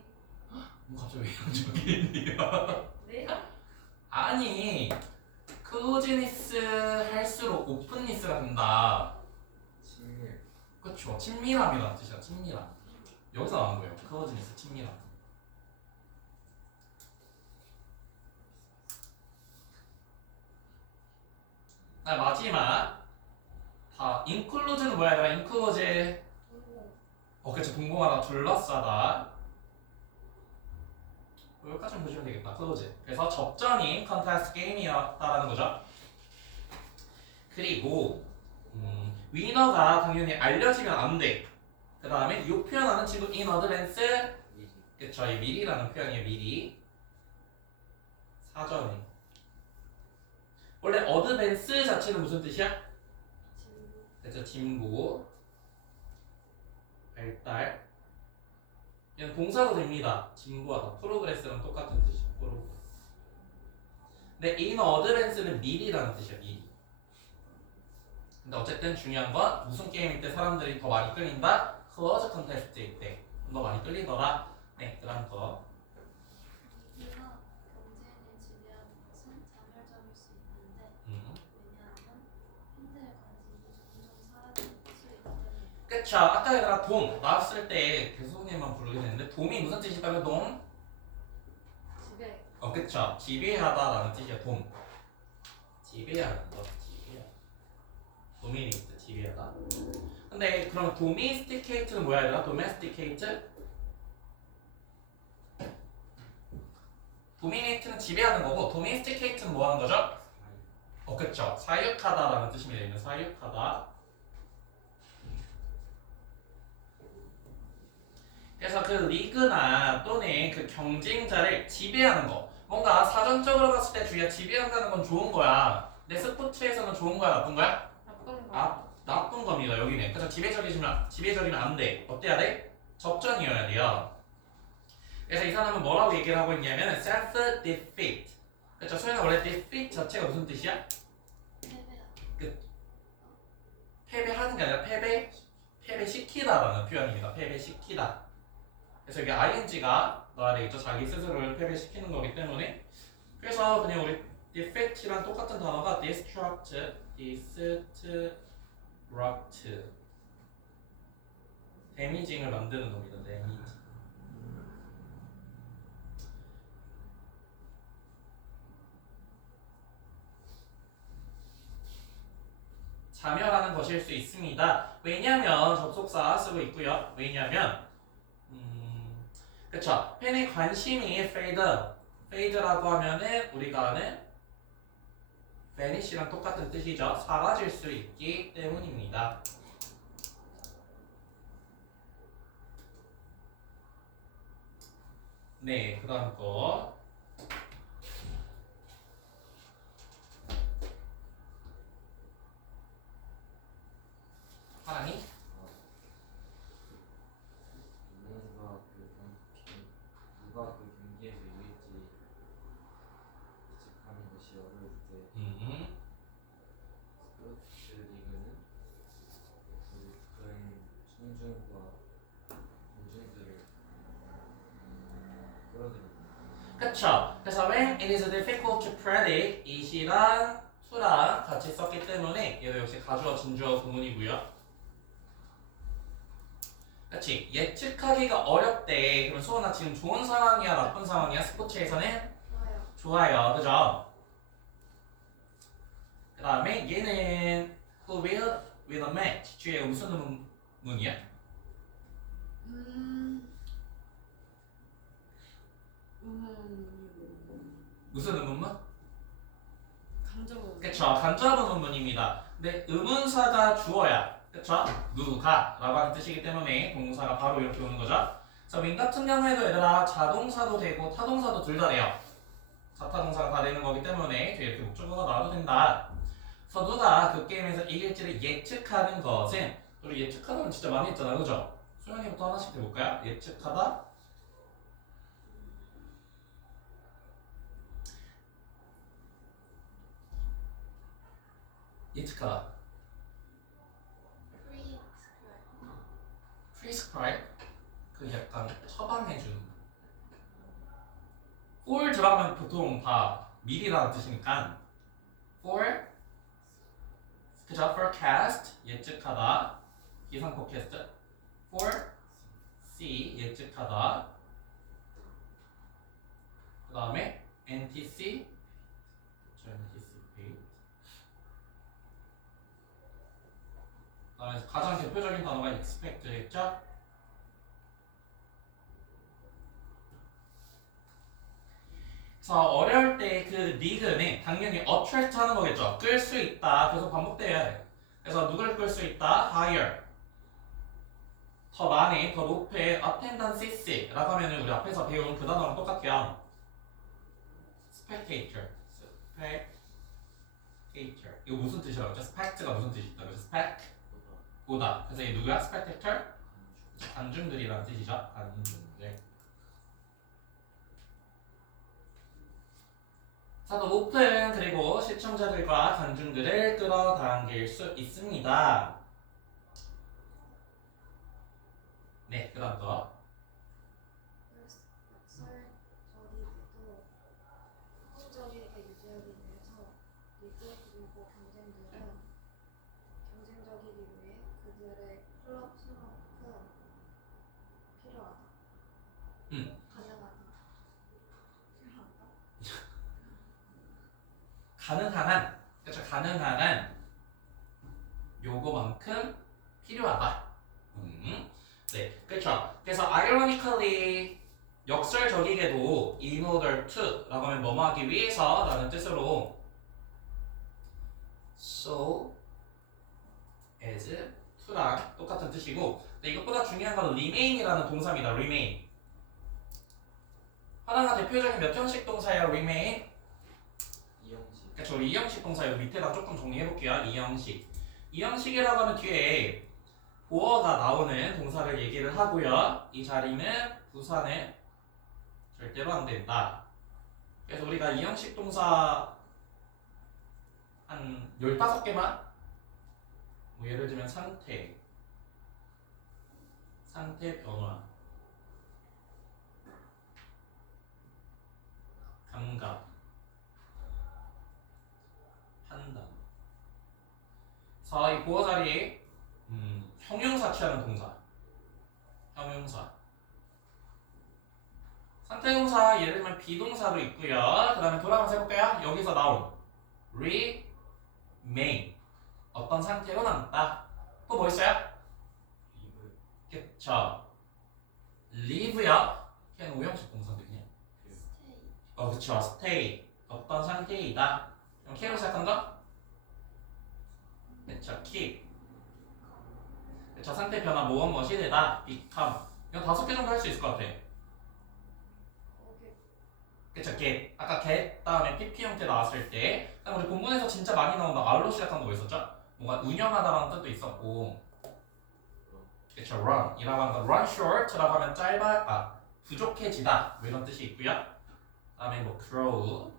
갑자기 왜 양적이네요? 네? 아니 클로즈니스 할수록 오픈니스가 된다. 친밀. 그쵸. 친밀함이라는 뜻이야. 친밀함. 여기서 나온 거예요. 클로즈니스, 친밀함. 마지막. include는 뭐야? 얘들아? include. 그쵸. 동공하다, 둘러싸다. 여기까지는 보시면 되겠다. close. 그래서 접전인 contest 게임이었다라는 거죠. 그리고 위너가 당연히 알려지면 안 돼. 그 다음에 이 표현하는 친구 in advance. 그쵸. 이 미리라는 표현이에요. 미리. 사전에. 원래 advance 자체는 무슨 뜻이야? 그쵸. 진보. 발달. 얘는 동사도 됩니다. 진보하다. 프로그레스랑 똑같은 뜻이야. 프로그레스. 근데 in advance는 미리라는 뜻이야. 미리. 근데 어쨌든 중요한 건 무슨 게임일 때 사람들이 더 많이 끌린다? 클로즈 컨테스트일 때 더 많이 끌리더라. 네, 그런 거. 우리가 경쟁에 지배하는 것은 자멸적일 수 있는데 왜냐하면 팬들의 관심이 점점 사라질 수 있기 때문에. 그쵸. 아까 얘들아 돔 나왔을 때 교수님만 부르게 됐는데 돔이 무슨 뜻일까요? 돔? 지배. 그쵸. 지배하다라는 뜻이야. 돔. 지배하는 거. 도미니스트 지배하다. 근데 그럼 도미스티케이트는 뭐야 얘들아? 도메스티케이트? 도미네이트는 지배하는 거고 도미스티케이트는 뭐 하는 거죠? 그쵸. 사육하다라는 뜻입니다. 사육하다. 그래서 그 리그나 또는 그 경쟁자를 지배하는 거. 뭔가 사전적으로 봤을 때 주위가 지배한다는 건 좋은 거야. 내 스포츠에서는 좋은 거야, 나쁜 거야? 나쁜 거. 나쁜 겁니다. 여기는. 그래서 지배적이면 안 돼. 어때야 돼? 접전이어야 돼요. 그래서 이 사람은 뭐라고 얘기를 하고 있냐면 self-defeat. 그렇죠. 소연아 원래 defeat 자체가 무슨 뜻이야? 패배하는 게 아니라 패배시키다라는 표현입니다. 패배시키다. 그래서 이게 ing가 나와야 되겠죠. 자기 스스로를 패배시키는 거기 때문에. 그래서 그냥 우리 defeat이랑 똑같은 단어가 distract, 데미징을 만드는 겁니다. 데미징. 자멸하는 것일 수 있습니다. 왜냐면 접속사 쓰고 있고요. 왜냐면 그쵸. 팬의 관심이 fade라고 하면은 우리가 아는 vanish랑 똑같은 뜻이죠. 사라질 수 있기 때문입니다. 네, 그 다음 거. 하나님 스포츠 리그는 그런 청중과 공중들을 끌어들입니다. 그쵸. 그래서 when it is difficult to predict it이랑 to랑 같이 썼기 때문에 얘도 역시 가주어 진주어 구문이고요. 그치. 예측하기가 어렵대. 그럼 수원아 지금 좋은 상황이야 나쁜 상황이야 스포츠에서는? 좋아요. 좋아요. 그죠? 그 다음에 얘는 who will win a match 뒤에 무슨 문이야? 무슨 의문문? 감정. 그쵸. 간접은 의문문입니다. 근데 의문사가 주어야. 그쵸? 누가 라고 하는 뜻이기 때문에 동사가 바로 이렇게 오는 거죠. 그래서 민 같은 경우에도 얘들아 자동사도 되고 타동사도 둘 다 돼요. 자타동사가 다 되는 거기 때문에 뒤에 이렇게 목적어가 나와도 된다. 그래서 누가 그 게임에서 이길지를 예측하는 것은 우리 예측하다는 진짜 많이 했잖아. 그죠? 소연이부터 하나씩 해볼까요? 예측하다. 예측하다. prescribe 그 약간 처방해주는 for 들어가면 보통 다 미리라는 뜻이니까 for 그죠? forecast 예측하다 기상 포캐스트 for see 예측하다 그 다음에 anticipate 그다음에 가장 대표적인 단어가 expect겠죠? 그래서 어려울 때 그 리그는 당연히 attract 하는 거겠죠. 끌 수 있다. 계속 반복돼야 돼. 그래서 누굴 끌 수 있다? higher. 더 많이, 더 높은 attendance라고 하면 우리 앞에서 배운 그 단어랑 똑같아요. spectator. spectator. 이거 무슨 뜻이라고 했죠? spect가 무슨 뜻이 있다고 했죠? spec. 보다. 그래서 이 누구야? spectator? 관중들이라는 뜻이죠. 관중들. 자, 더 높은 그리고 시청자들과 관중들을 끌어당길 수 있습니다. 네, 그 다음 거. 역설적이게도 성적이게 유지하기 위해서 리그 그리고 경쟁들은 경쟁적이기 위해 그들의 클럽 수만큼 필요하다. 가능하다. 필요하다. 가능한, 그렇죠. 가능한 한 요거만큼 필요하다. 네, 그렇죠. 그래서 ironically 역설적이게도 in order to라고 하면 뭐뭐 하기 위해서라는 뜻으로 so as to랑 똑같은 뜻이고, 근데 이것보다 중요한 건 remain이라는 동사입니다. remain. 하나가 대표적인 몇 형식 동사예요? remain. 이형식. 그쵸, 우리 이형식 동사 여기 밑에다 조금 정리해볼게요. 이형식. 이형식이라고 하면 뒤에 보어가 나오는 동사를 얘기를 하고요. 이 자리는 부사는 절대로 안 된다. 그래서 우리가 이형식 동사 한 15개만 뭐 예를 들면 상태 변화 감각 판단. 자, 이 보어 자리에 형용사 취하는 동사. 형용사. 상태동사 예를 들면 비동사도 있고요. 그 다음에 돌아가면서 해볼까요? 여기서 나온 remain. 어떤 상태로 남다. 또 뭐 있어요? 리그. 그쵸. live요. 그냥 오형식 동사인데 그냥. 스테이. 그쵸. stay. 어떤 상태이다. 그럼 K로 시작한 거? 그쵸. keep. 그쵸. 상태 변화 무엇이 되다. become. 이거 5개 정도 할 수 있을 것 같아. 그쵸. get. 아까 get 다음에 pp 형태 나왔을 때, 그다음 우리 본문에서 진짜 많이 나온 막 R로 시작한 거 뭐 있었죠? 뭔가 운영하다라는 뜻도 있었고, 그쵸. run 이라고 하는 건 run short라고 하면 부족해지다 뭐 이런 뜻이 있고요. 그다음에 뭐 grow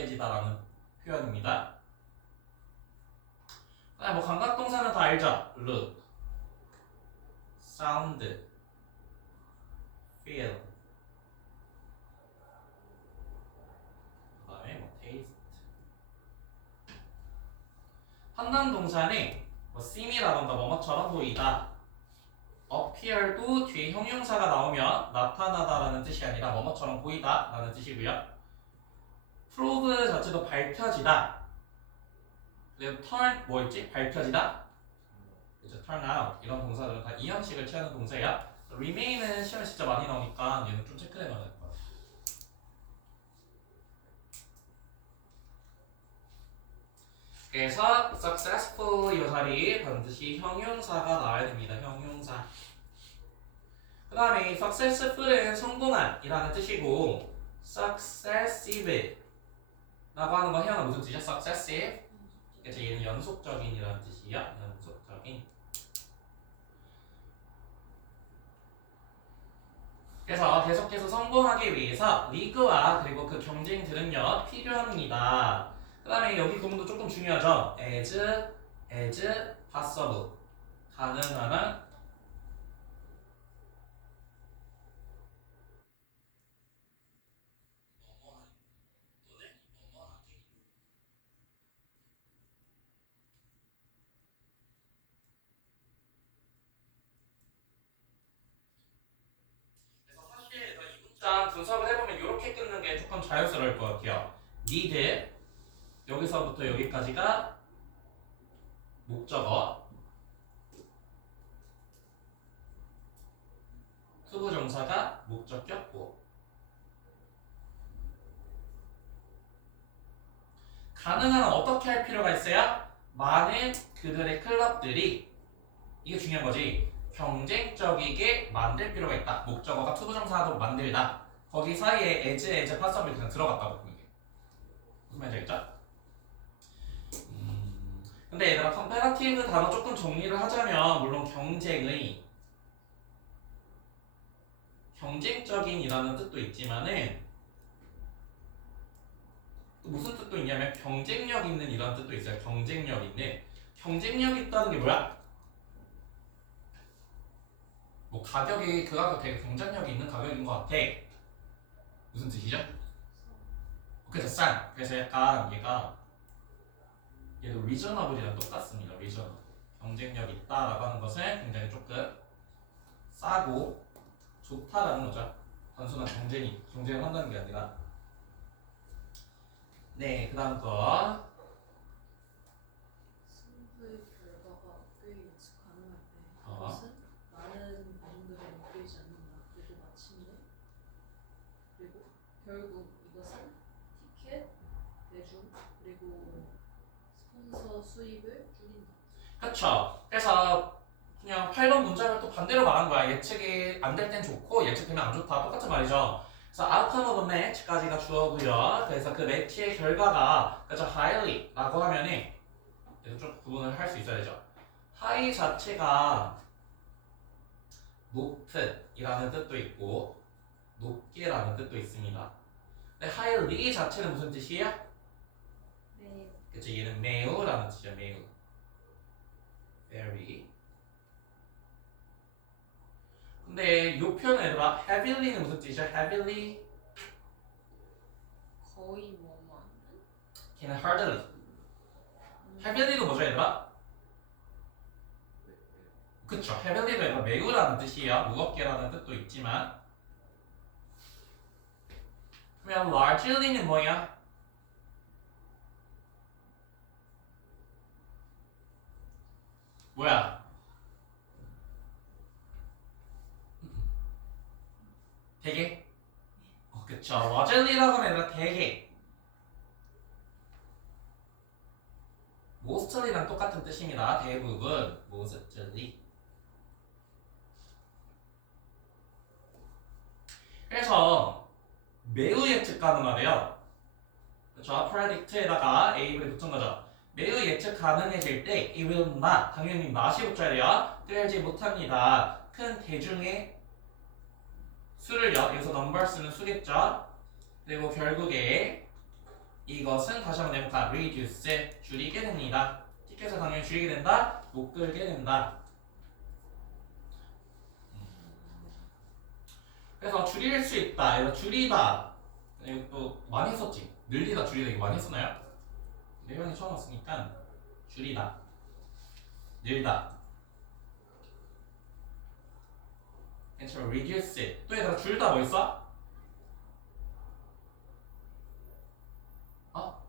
익숙해지다라는 표현입니다. 뭐 감각동사는 다 알죠? look, sound, feel, 그다음에 뭐 taste. 판단 동사는 뭐 seem이라던가 뭐뭐처럼 보이다. appear도 뒤에 형용사가 나오면 나타나다라는 뜻이 아니라 뭐뭐처럼 보이다라는 뜻이고요. prove 자체도 밝혀지다. 그리고 turn 뭐였지? 밝혀지다. 그죠? turn out 이런 동사들은 다 이 형식을 취하는 동사야. remain은 시험에 진짜 많이 나오니까 얘는 좀 체크해놔야 될 것 같아. 그래서 successful 이 자리 반드시 형용사가 나와야 됩니다. 형용사. 그 다음에 successful은 성공한 이라는 뜻이고 successive 라고 하는 건 해양은 무슨 뜻이야? successive. 그래서 얘는 연속적인 이라는 뜻이야. 연속적인. 그래서 계속해서 성공하기 위해서 리그와 그리고 그 경쟁들은요 필요합니다. 그 다음에 여기 구문도 조금 중요하죠. as possible 가능한 한 그래서 사실 이 문장 분석을 해보면 이렇게 끊는 게 조금 자연스러울 것 같아요. need 여기서부터 여기까지가 목적어, 투부정사가 목적격. 가능한 한 어떻게 할 필요가 있어요? 많은 그들의 클럽들이 이게 중요한 거지. 경쟁적이게 만들 필요가 있다. 목적어가 투부정사도 만들다. 거기 사이에 as possible 그냥 들어갔다고 보는 게 무슨 말인지 알겠죠? 근데 얘들아 컴패러티브 단어 조금 정리를 하자면 물론 경쟁적인이라는 뜻도 있지만은 또 무슨 뜻도 있냐면 경쟁력 있는 이런 뜻도 있어요. 경쟁력 있는. 경쟁력 있다는 게 뭐야? 뭐 가격이 그 가격 되게 경쟁력 있는 가격인 것 같아. 무슨 뜻이죠? 그래서 싼. 그래서 약간 얘도 reasonable이랑 똑같습니다. reasonable. 경쟁력 있다라고 하는 것은 굉장히 조금 싸고 좋다라는 거죠. 단순한 경쟁을 한다는 게 아니라. 네, 그 다음 거. 승부의 결과가 꽤 예측 가능할 때 어. 그것은 많은 부분들을 옮기지 않는다. 그리고 마침내 그리고 결국 이것은 티켓 대중 그리고 스폰서 수입을 줄인다. 그쵸. 그래서 그냥 8번 문장을 또 반대로 말한 거야. 예측이 안 될 땐 좋고 예측되면 안 좋다. 똑같은 말이죠. 그래서 outcome of a match까지가 주어고요. 그래서 그 매치의 결과가 그래서 highly라고 하면은 그래서 좀 구분을 할 수 있어야 되죠. high 자체가 높은이라는 뜻도 있고 높게라는 뜻도 있습니다. 근데 highly 자체는 무슨 뜻이야? 네. 그쵸. 얘는 매우라는 뜻이야. 매우. very. 근데 요 표현 얘들아 heavily는 무슨 뜻이야? heavily 거의 뭐만 걔는 hardly. heavily도 뭐죠 얘들아? 그쵸. heavily도 얘들아 매우라는 뜻이야. 무겁게라는 뜻도 있지만 그러면 largely는 뭐야? 뭐야? 되게? 그쵸. largely라고 하면 얘들아 되게 mostly랑 똑같은 뜻입니다. 대부분 mostly. 그래서 매우 예측 가능하대요. 그쵸. predict에다가 ab를 붙은 거죠. 매우 예측 가능해질 때 it will not, 당연히 not이 붙어야 돼요. 뜨지 못합니다. 큰 대중의 수를요. 여기서 numbers는 수겠죠. 그리고 결국에 이것은 다시 한번 내볼까? reduce 줄이게 됩니다. 티켓을 당연히 줄이게 된다. 못 끌게 된다. 그래서 줄일 수 있다. 이거 줄이다. 이거 또 많이 했었지. 늘리다, 줄이다 이거 많이 했었나요? 내용이 처음 왔으니까 줄이다, 늘다. 괜찮아. reduce it. 또 얘들아 줄다 뭐 있어?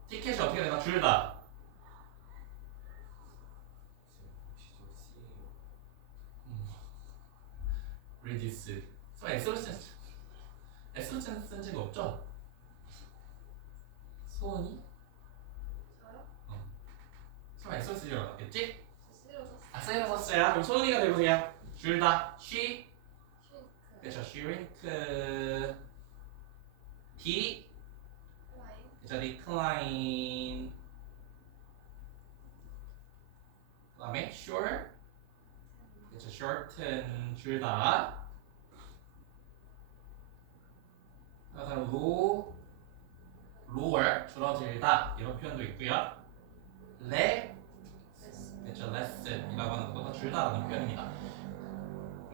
티켓이 어떻게 되나? 줄다. reduce. 설마 S로 쓴 적이 없죠? 소원이? 저요? 설마 S로 쓰지 않았겠지? 쓰러졌어요. S로 썼어요. 그럼 소원이가 되보세요. 줄다. she. 슈크. 그렇죠. shrink. D. 라인. 그렇죠. decline. 그 다음에 short. 그렇죠. shorten. 줄다. 그다음 lower. 줄어들다. 이런 표현도 있고요. 그렇죠. less이라고 하는 것도 다 줄다라는 표현입니다.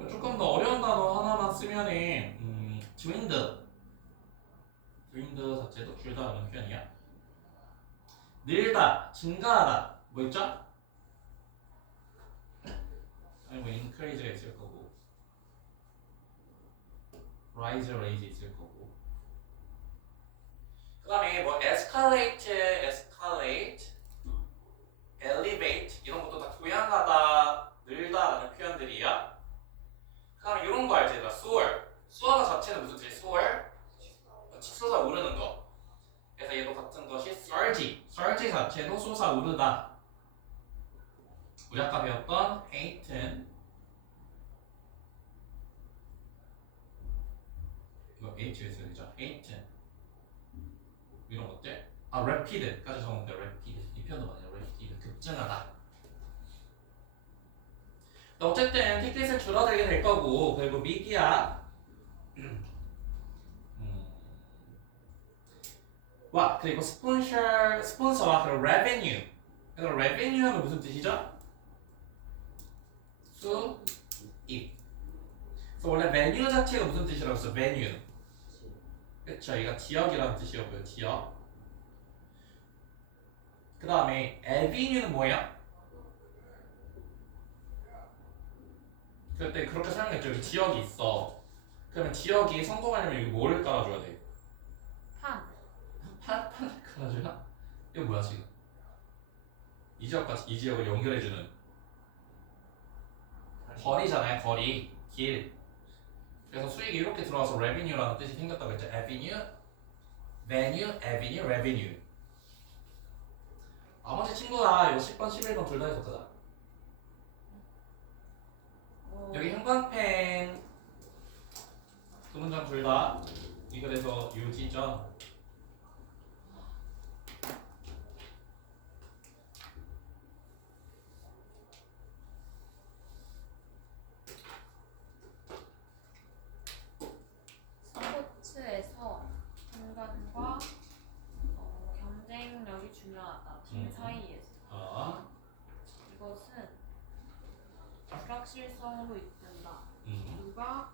조금 더 어려운 단어 하나만 쓰면은 dwindle 자체도 줄다라는 표현이야. 늘다, 증가하다. 뭐 있죠? 아니 뭐 increase가 있을 거고, rise 있을 거고. 그다음에 뭐 escalate, elevate 이런 것도 다 교양하다, 늘다라는 표현들이야. 그다음에 이런 거 알지? 얘들아? soar 자체는 무슨 뜻이야? soar? 솟아오르는 거. 그래서 얘도 같은 것이 surge 자체도 솟아오르다. 우리 아까 배웠던 hasten, 이거 H에 써야 되죠? hasten 이런 것들. rapid까지 적었는데 rapid 이 표현도 많이 해요. rapid 급증하다. 어쨌든 티켓을 줄어들게 될 거고, 그리고 미디어 와, 그리고 스폰서와 그리고 revenue. 그래서 revenue 하면 무슨 뜻이죠? 수입. 그래서 원래 venue 자체가 무슨 뜻이라고 했어? venue. 그쵸, 이거 지역이라는 뜻이었고요. 지역. 그 다음에 avenue는 뭐예요? 그때 그렇게 설명했죠. 여기 지역이 있어. 그러면 지역이 성공하려면 여기 뭐를 깔아줘야 돼? 판을 깔아줘야? 이거 뭐야 지금? 이 지역과 이 지역을 연결해주는 거리잖아요. 거리, 길. 그래서 수익이 이렇게 들어와서 revenue라는 뜻이 생겼다고 했죠. avenue, venue, avenue, revenue. 나머지 친구가 이거 10번, 11번 둘 다 했었잖아. 여기 형광펜 두 문장 둘 다 이거 돼서 유지죠. 스포츠에서 공간과 경쟁력이 중요하다. 팀 사이에서. 이것은 불확실성으로 이끈다. 누가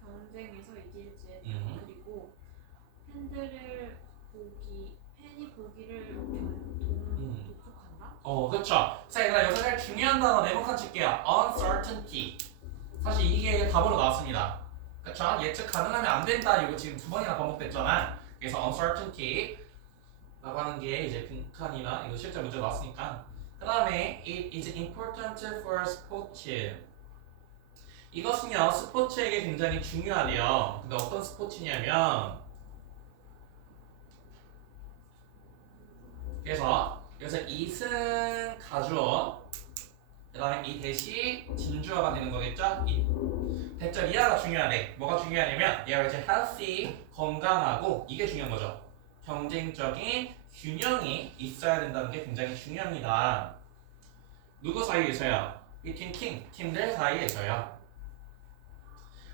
경쟁에서 이길지에 대한. 그리고 팬이 보기를 독촉한다. 그렇죠. 자, 얘들아 여기서 제일 중요한 단어 네 번칸 칠게요. uncertainty. 사실 이게 답으로 나왔습니다. 그렇죠? 예측 가능하면 안 된다. 이거 지금 두 번이나 반복됐잖아. 그래서 uncertainty 라고 하는 게 이제 빈칸이나 이거 실제 문제 나왔으니까. 그 다음에 it is important for sports. 이것은요 스포츠에게 굉장히 중요하대요. 근데 어떤 스포츠냐면, 그래서 여기서 it은 가주어, 그 다음에 이 대시 진주어가 되는 거겠죠? 대절 이하가 중요하네. 뭐가 중요하냐면 얘가 이제 healthy, 건강하고, 이게 중요한 거죠. 경쟁적인 균형이 있어야 된다는 게 굉장히 중요합니다. 누구 사이에서요? between 팀들 사이에서요.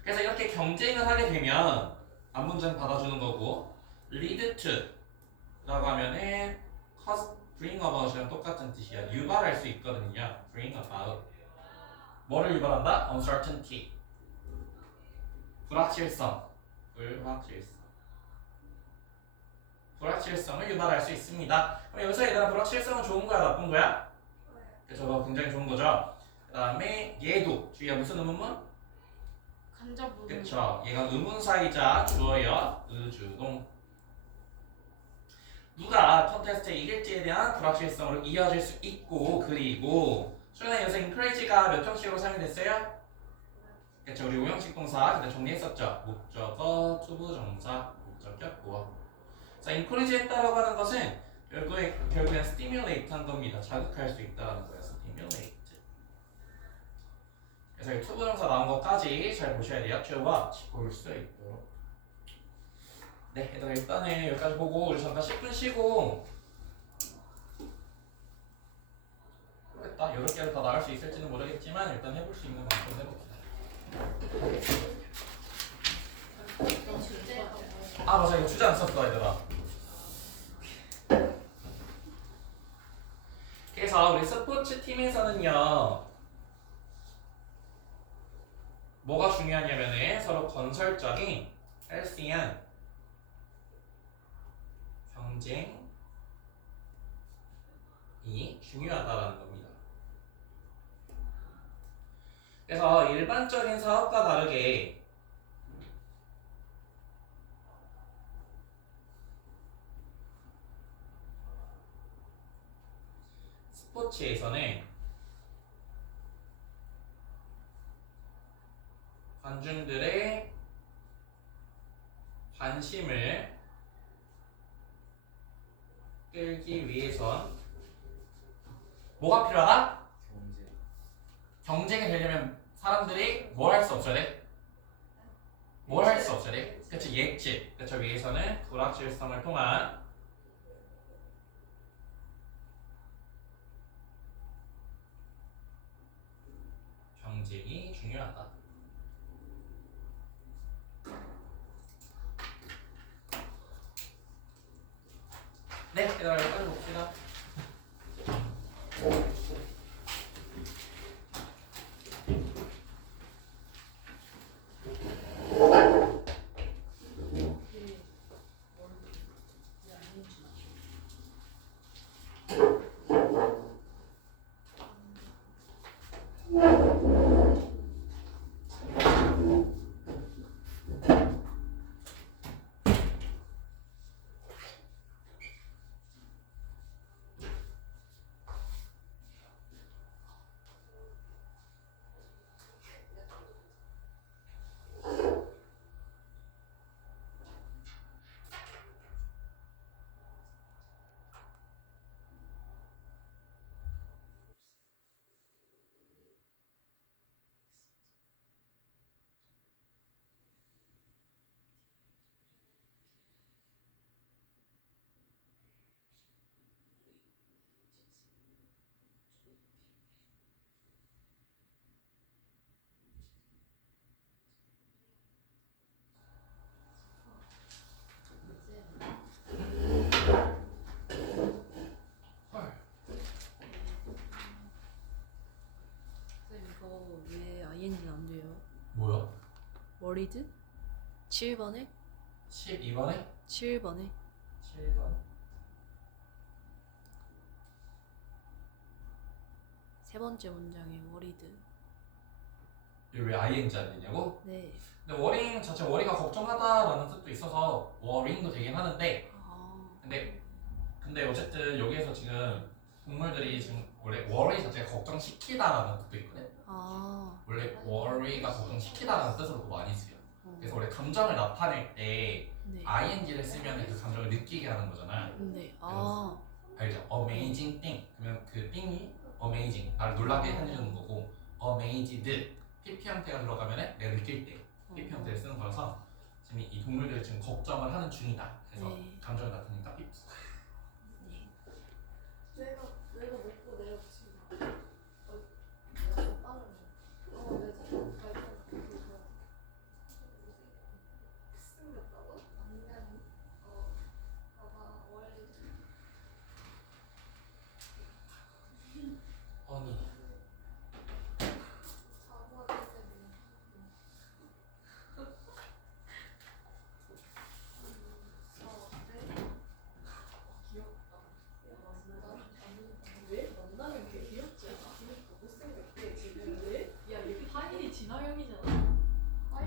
그래서 이렇게 경쟁을 하게 되면 앞문장 받아주는 거고, lead to 라고 하면은 cause, bring about이랑 똑같은 뜻이야. 유발할 수 있거든요. bring about. 뭐를 유발한다? uncertainty. 불확실성. 불확실성을 유발할 수 있습니다. 그럼 여기서 얘들아 불확실성은 좋은 거야, 나쁜 거야? 그래서 굉장히 좋은 거죠. 그 다음에 얘도 주의야 무슨 의문문? 간접 부분. 그쵸. 얘가 의문사이자 주어여 의주동. 누가 컨테스트에 이길지에 대한 불확실성으로 이어질 수 있고 그리고 최근에 여기서 encourage가 몇 형식으로 사용이 됐어요? 그쵸. 우리 오형식 동사 그때 정리했었죠. 목적어, 투부정사, 목적격, 보어. 자, encourage 했다라고 하는 것은 결국엔 stimulate 한 겁니다. 자극할 수 있다는 거예요. stimulate. 그래서 이 투부정사 나온 것까지 잘 보셔야 돼요. to watch 볼 수 있도록. 네, 얘들아 일단은 여기까지 보고 우리 잠깐 10분 쉬고 모르겠다. 8개를 다 나갈 수 있을지는 모르겠지만 일단 해볼 수 있는 만큼 해봅시다. 주제가 뭐 아 맞아, 이거 주제 안 썼어 얘들아. 그래서 우리 스포츠 팀에서는요 뭐가 중요하냐면은 서로 건설적인 헬스한 경쟁이 중요하다라는 겁니다. 그래서 일반적인 사업과 다르게 스포츠에서는 관중들의 관심을 끌기 위해선 뭐가 필요하다? 경제. 경쟁이 되려면 사람들이 뭘 할 수 없어야 돼? 뭘 할 수 없어야 돼? 그치, 예측. 그쵸, 위해서는 불확실성을 통한 경쟁이 중요하다. 네, 얘들아 여기까지 봅시다. 쌤 이거 왜 ING는 안 돼요? 뭐야? 워리드? 7번에? 12번에? 7번에 7번? 세 번째 문장에 워리드. 이거 왜 ING 안 되냐고? 네. 근데 워링 자체 워리가 걱정하다라는 뜻도 있어서 워링도 되긴 하는데 아. 근데 어쨌든 여기에서 지금 동물들이 지금 원래 워리 자체가 걱정시키다라는 뜻도 있거든. 아. 원래 워리가 걱정시키다라는 뜻으로 많이 쓰여. 어. 그래서 원래 감정을 나타낼 때 네. ing를 쓰면 그 감정을 느끼게 하는 거잖아. 네. 아. 알죠? amazing thing. 그러면 그 thing이 amazing. 나를 놀라게 해주는 거고 amazed. PP 형태가 들어가면 내가 느낄 때 PP 형태를 쓰는 거라서 지금 이 동물들이 지금 걱정을 하는 중이다. 그래서 네. 감정을 나타내니까 PP. 네. 내가